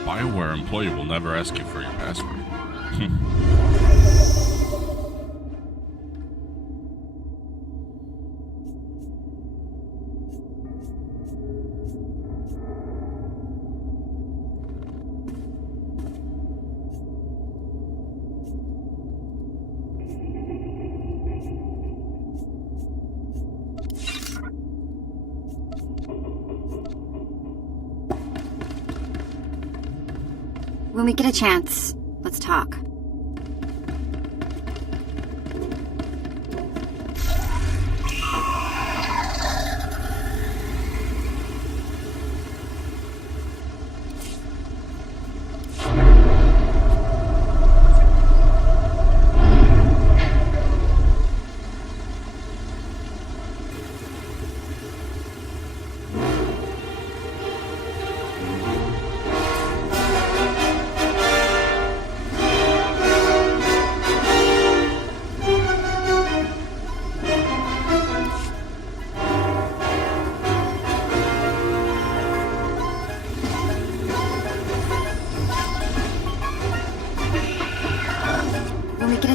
BioWare employee will never ask you for your password. When we get a chance, let's talk.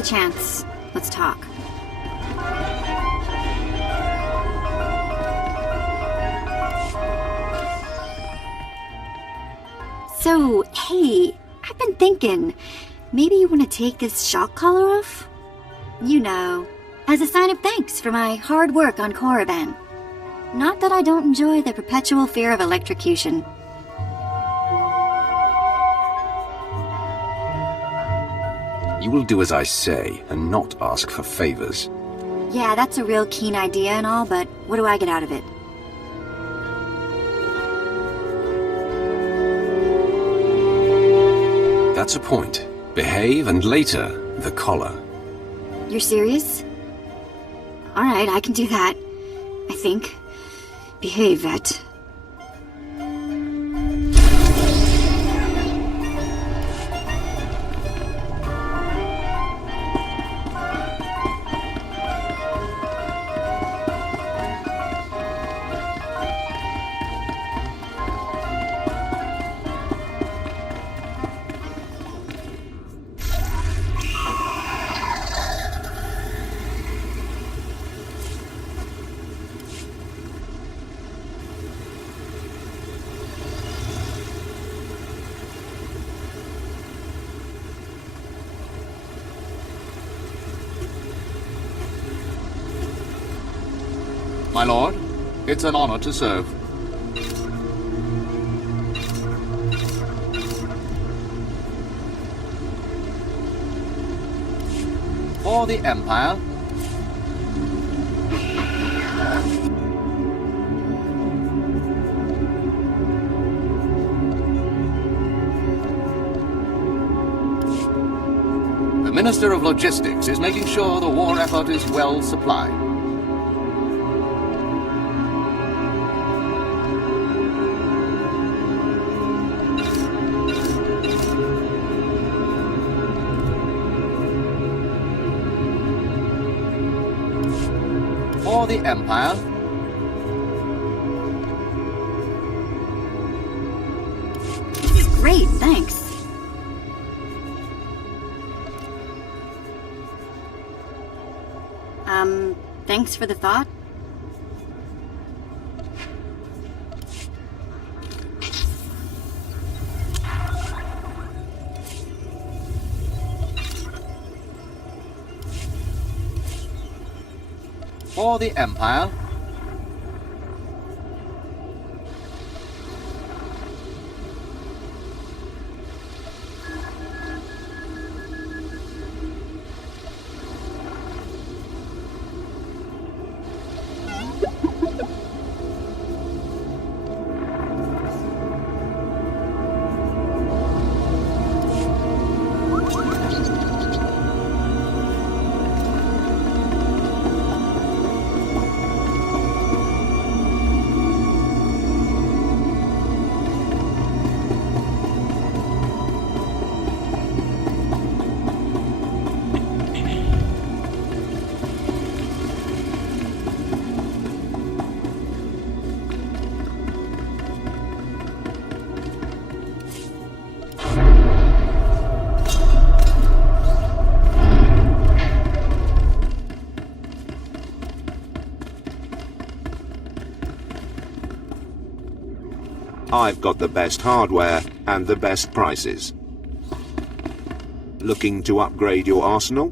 chance, let's talk. So, hey, I've been thinking, maybe you want to take this shock collar off? You know, as a sign of thanks for my hard work on Korriban. Not that I don't enjoy the perpetual fear of electrocution. You will do as I say, and not ask for favors. Yeah, that's a real keen idea and all, but what do I get out of it? That's a point. Behave, and later, the collar. You're serious? Alright, I can do that. I think. Behave, Vet. My lord, it's an honor to serve. For the Empire. The Minister of Logistics is making sure the war effort is well supplied. For the Empire. Great, thanks. Thanks for the thought. For the Empire. I've got the best hardware and the best prices. Looking to upgrade your arsenal?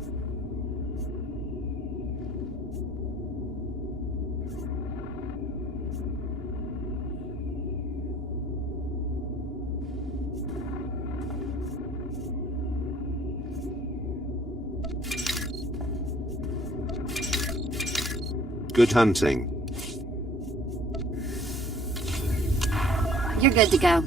Good hunting. You're good to go.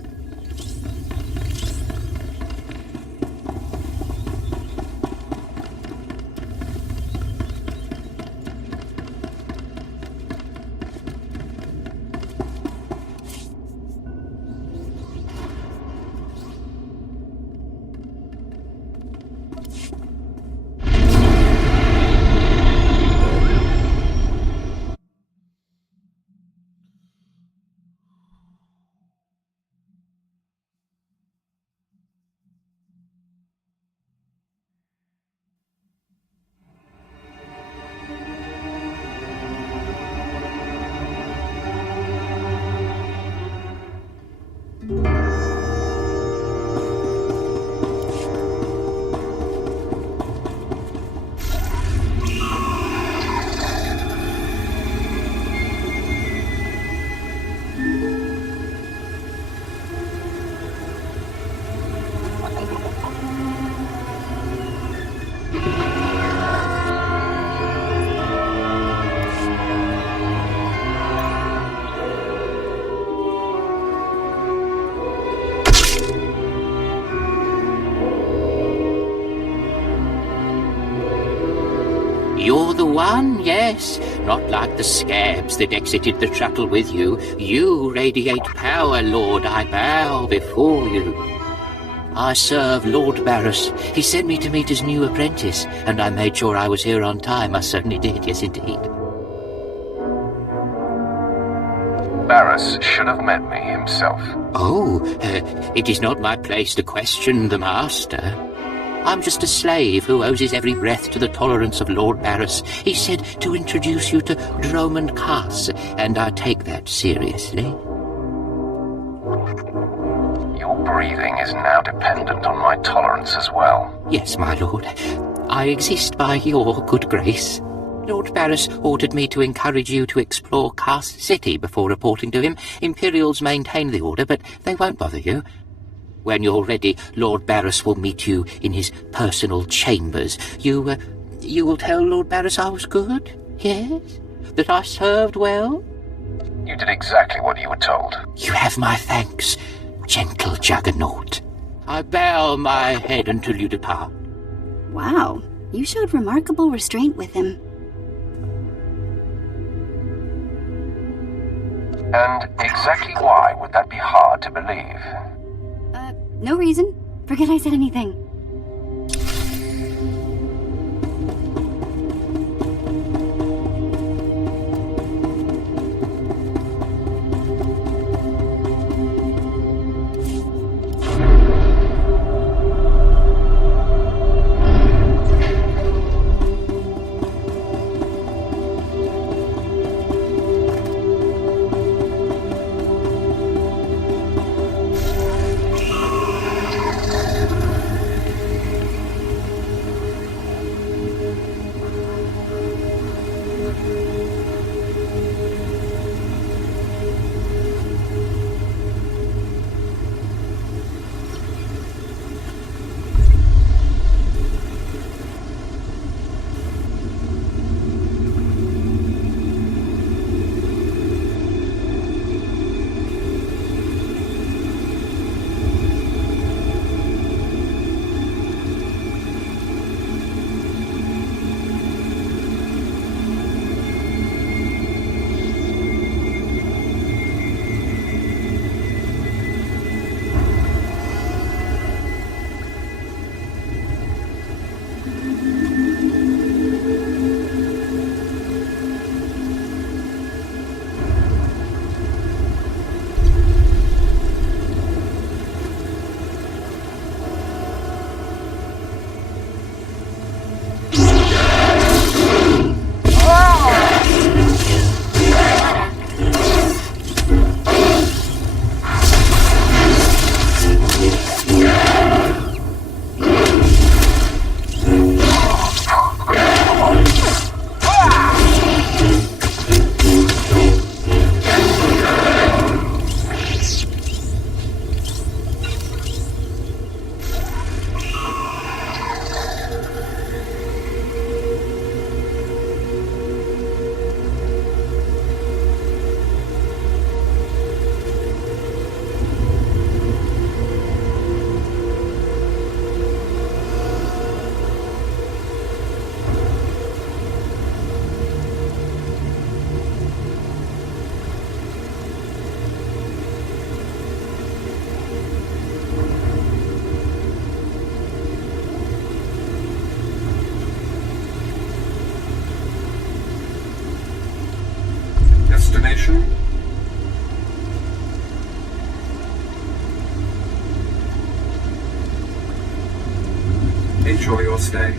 one, yes. Not like the scabs that exited the shuttle with you. You radiate power, Lord. I bow before you. I serve Lord Barris. He sent me to meet his new apprentice, and I made sure I was here on time. I certainly did, yes indeed. Barris should have met me himself. Oh, it is not my place to question the master. I'm just a slave who owes his every breath to the tolerance of Lord Barris. He said to introduce you to Dromond Kaas, and I take that seriously. Your breathing is now dependent on my tolerance as well. Yes, my lord. I exist by your good grace. Lord Barris ordered me to encourage you to explore Kaas City before reporting to him. Imperials maintain the order, but they won't bother you. When you're ready, Lord Barris will meet you in his personal chambers. You will tell Lord Barris I was good? Yes? That I served well? You did exactly what you were told. You have my thanks, gentle Juggernaut. I bow my head until you depart. Wow, you showed remarkable restraint with him. And exactly why would that be hard to believe? No reason. Forget I said anything. Destination? Enjoy your stay.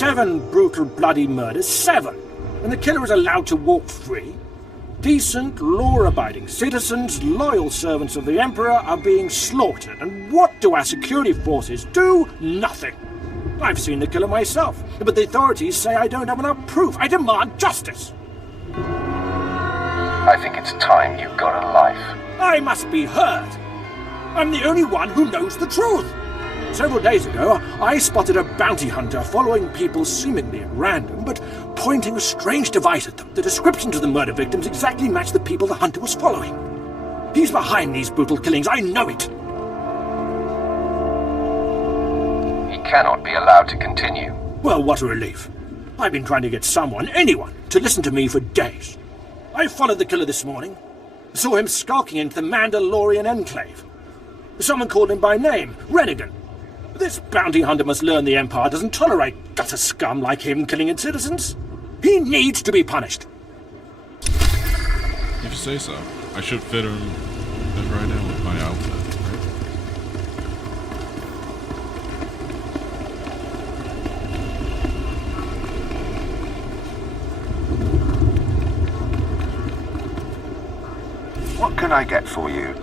7 brutal, bloody murders. 7! And the killer is allowed to walk free? Decent, law-abiding citizens, loyal servants of the Emperor, are being slaughtered. And what do our security forces do? Nothing. I've seen the killer myself, but the authorities say I don't have enough proof. I demand justice. I think it's time you got a life. I must be heard. I'm the only one who knows the truth. Several days ago, I spotted a bounty hunter following people seemingly at random, but pointing a strange device at them. The descriptions of the murder victims exactly matched the people the hunter was following. He's behind these brutal killings, I know it. He cannot be allowed to continue. Well, what a relief. I've been trying to get someone, anyone, to listen to me for days. I followed the killer this morning. Saw him skulking into the Mandalorian Enclave. Someone called him by name, Renegan. This bounty hunter must learn the Empire doesn't tolerate gutter scum like him killing its citizens. He needs to be punished. If you say so. I should fit right in with my outfit, What can I get for you?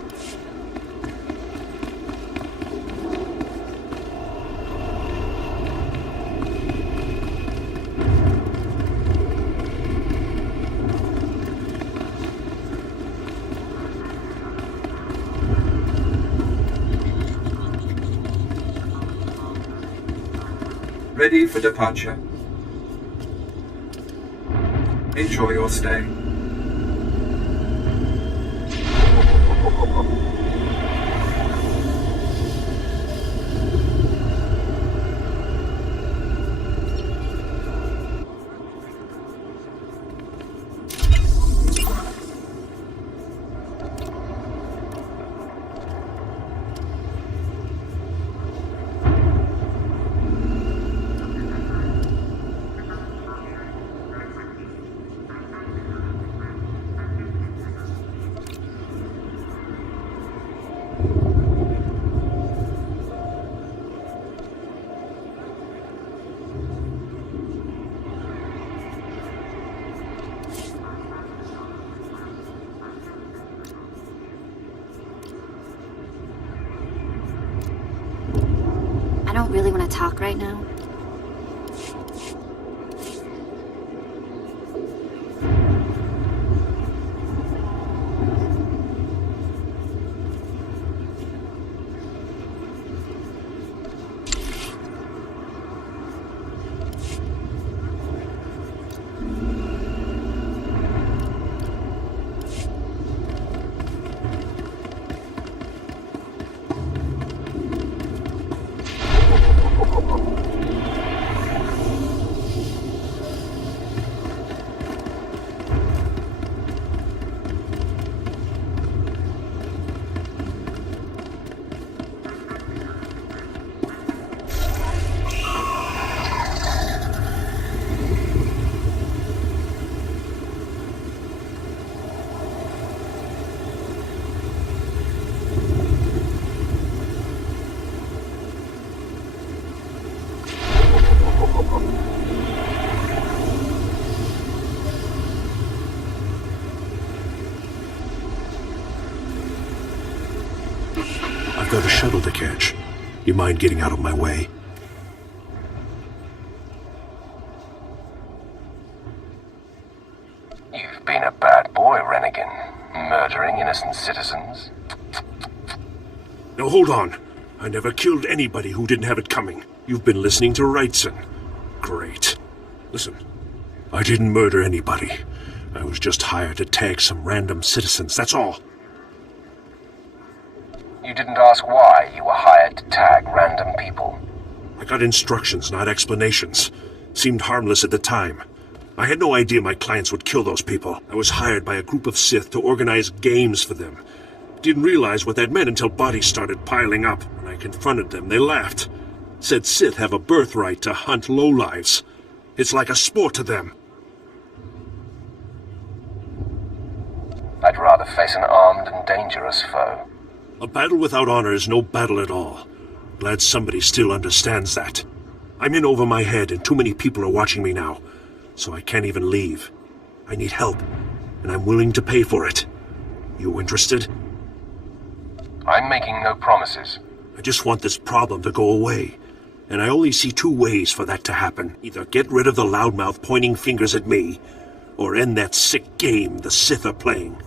Ready for departure. Enjoy your stay. I don't really want to talk right now. I've got a shuttle to catch. You mind getting out of my way? You've been a bad boy, Renegan. Murdering innocent citizens. Now hold on. I never killed anybody who didn't have it coming. You've been listening to Wrightson. Great. Listen, I didn't murder anybody. I was just hired to tag some random citizens, that's all. You didn't ask why you were hired to tag random people. I got instructions, not explanations. Seemed harmless at the time. I had no idea my clients would kill those people. I was hired by a group of Sith to organize games for them. Didn't realize what that meant until bodies started piling up. When I confronted them, they laughed. Said Sith have a birthright to hunt lowlives. It's like a sport to them. I'd rather face an armed and dangerous foe. A battle without honor is no battle at all. Glad somebody still understands that. I'm in over my head and too many people are watching me now, so I can't even leave. I need help, and I'm willing to pay for it. You interested? I'm making no promises. I just want this problem to go away, and I only see two ways for that to happen. Either get rid of the loudmouth pointing fingers at me, or end that sick game the Sith are playing.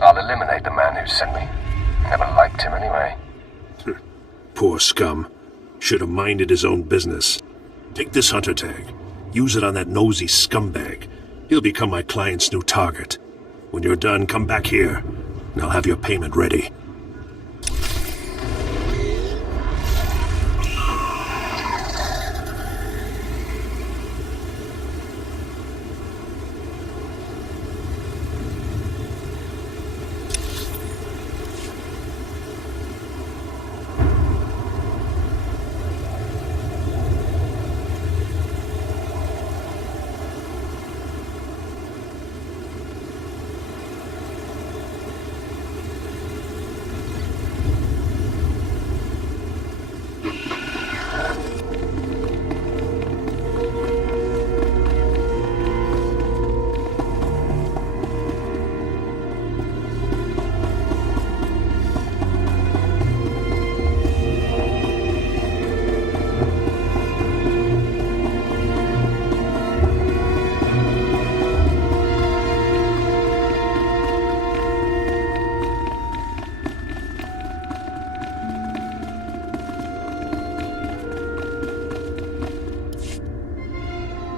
I'll eliminate the man who sent me. Never liked him anyway. Poor scum. Should have minded his own business. Take this hunter tag. Use it on that nosy scumbag. He'll become my client's new target. When you're done, come back here, and I'll have your payment ready.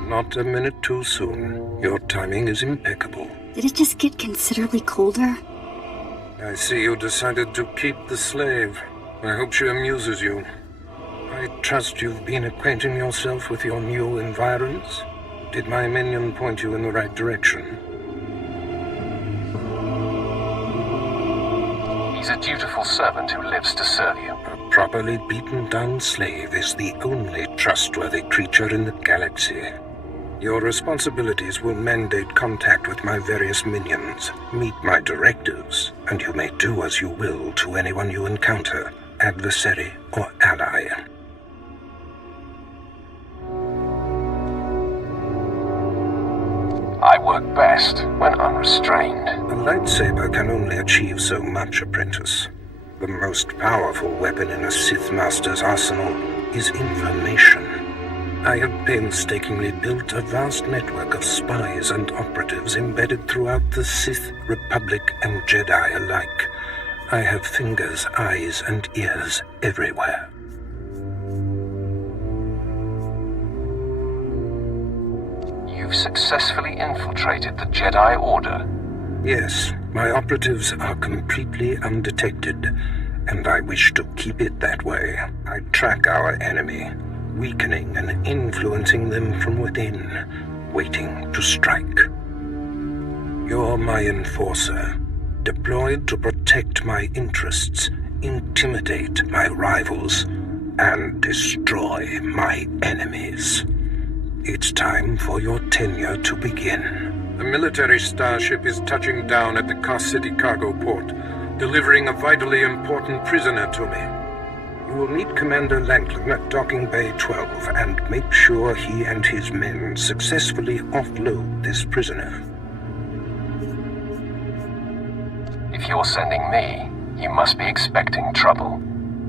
Not a minute too soon. Your timing is impeccable. Did it just get considerably colder? I see you decided to keep the slave. I hope she amuses you. I trust you've been acquainting yourself with your new environs. Did my minion point you in the right direction? He's a dutiful servant who lives to serve you. A properly beaten down slave is the only trustworthy creature in the galaxy. Your responsibilities will mandate contact with my various minions. Meet my directives, and you may do as you will to anyone you encounter, adversary or ally. I work best when unrestrained. A lightsaber can only achieve so much, apprentice. The most powerful weapon in a Sith Master's arsenal is information. I have painstakingly built a vast network of spies and operatives embedded throughout the Sith, Republic, and Jedi alike. I have fingers, eyes, and ears everywhere. You've successfully infiltrated the Jedi Order. Yes, my operatives are completely undetected, and I wish to keep it that way. I track our enemy, weakening and influencing them from within, waiting to strike. You're my enforcer, deployed to protect my interests, intimidate my rivals, and destroy my enemies. It's time for your tenure to begin. The military starship is touching down at the Kos City cargo port, delivering a vitally important prisoner to me. You will meet Commander Lanklin at Docking Bay 12 and make sure he and his men successfully offload this prisoner. If you're sending me, you must be expecting trouble.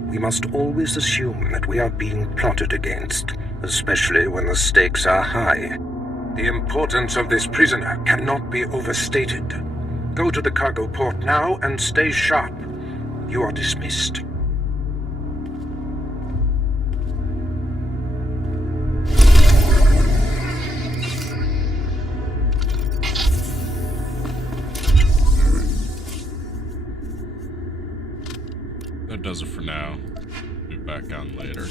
We must always assume that we are being plotted against, especially when the stakes are high. The importance of this prisoner cannot be overstated. Go to the cargo port now and stay sharp. You are dismissed. That does it for now. Be back on later.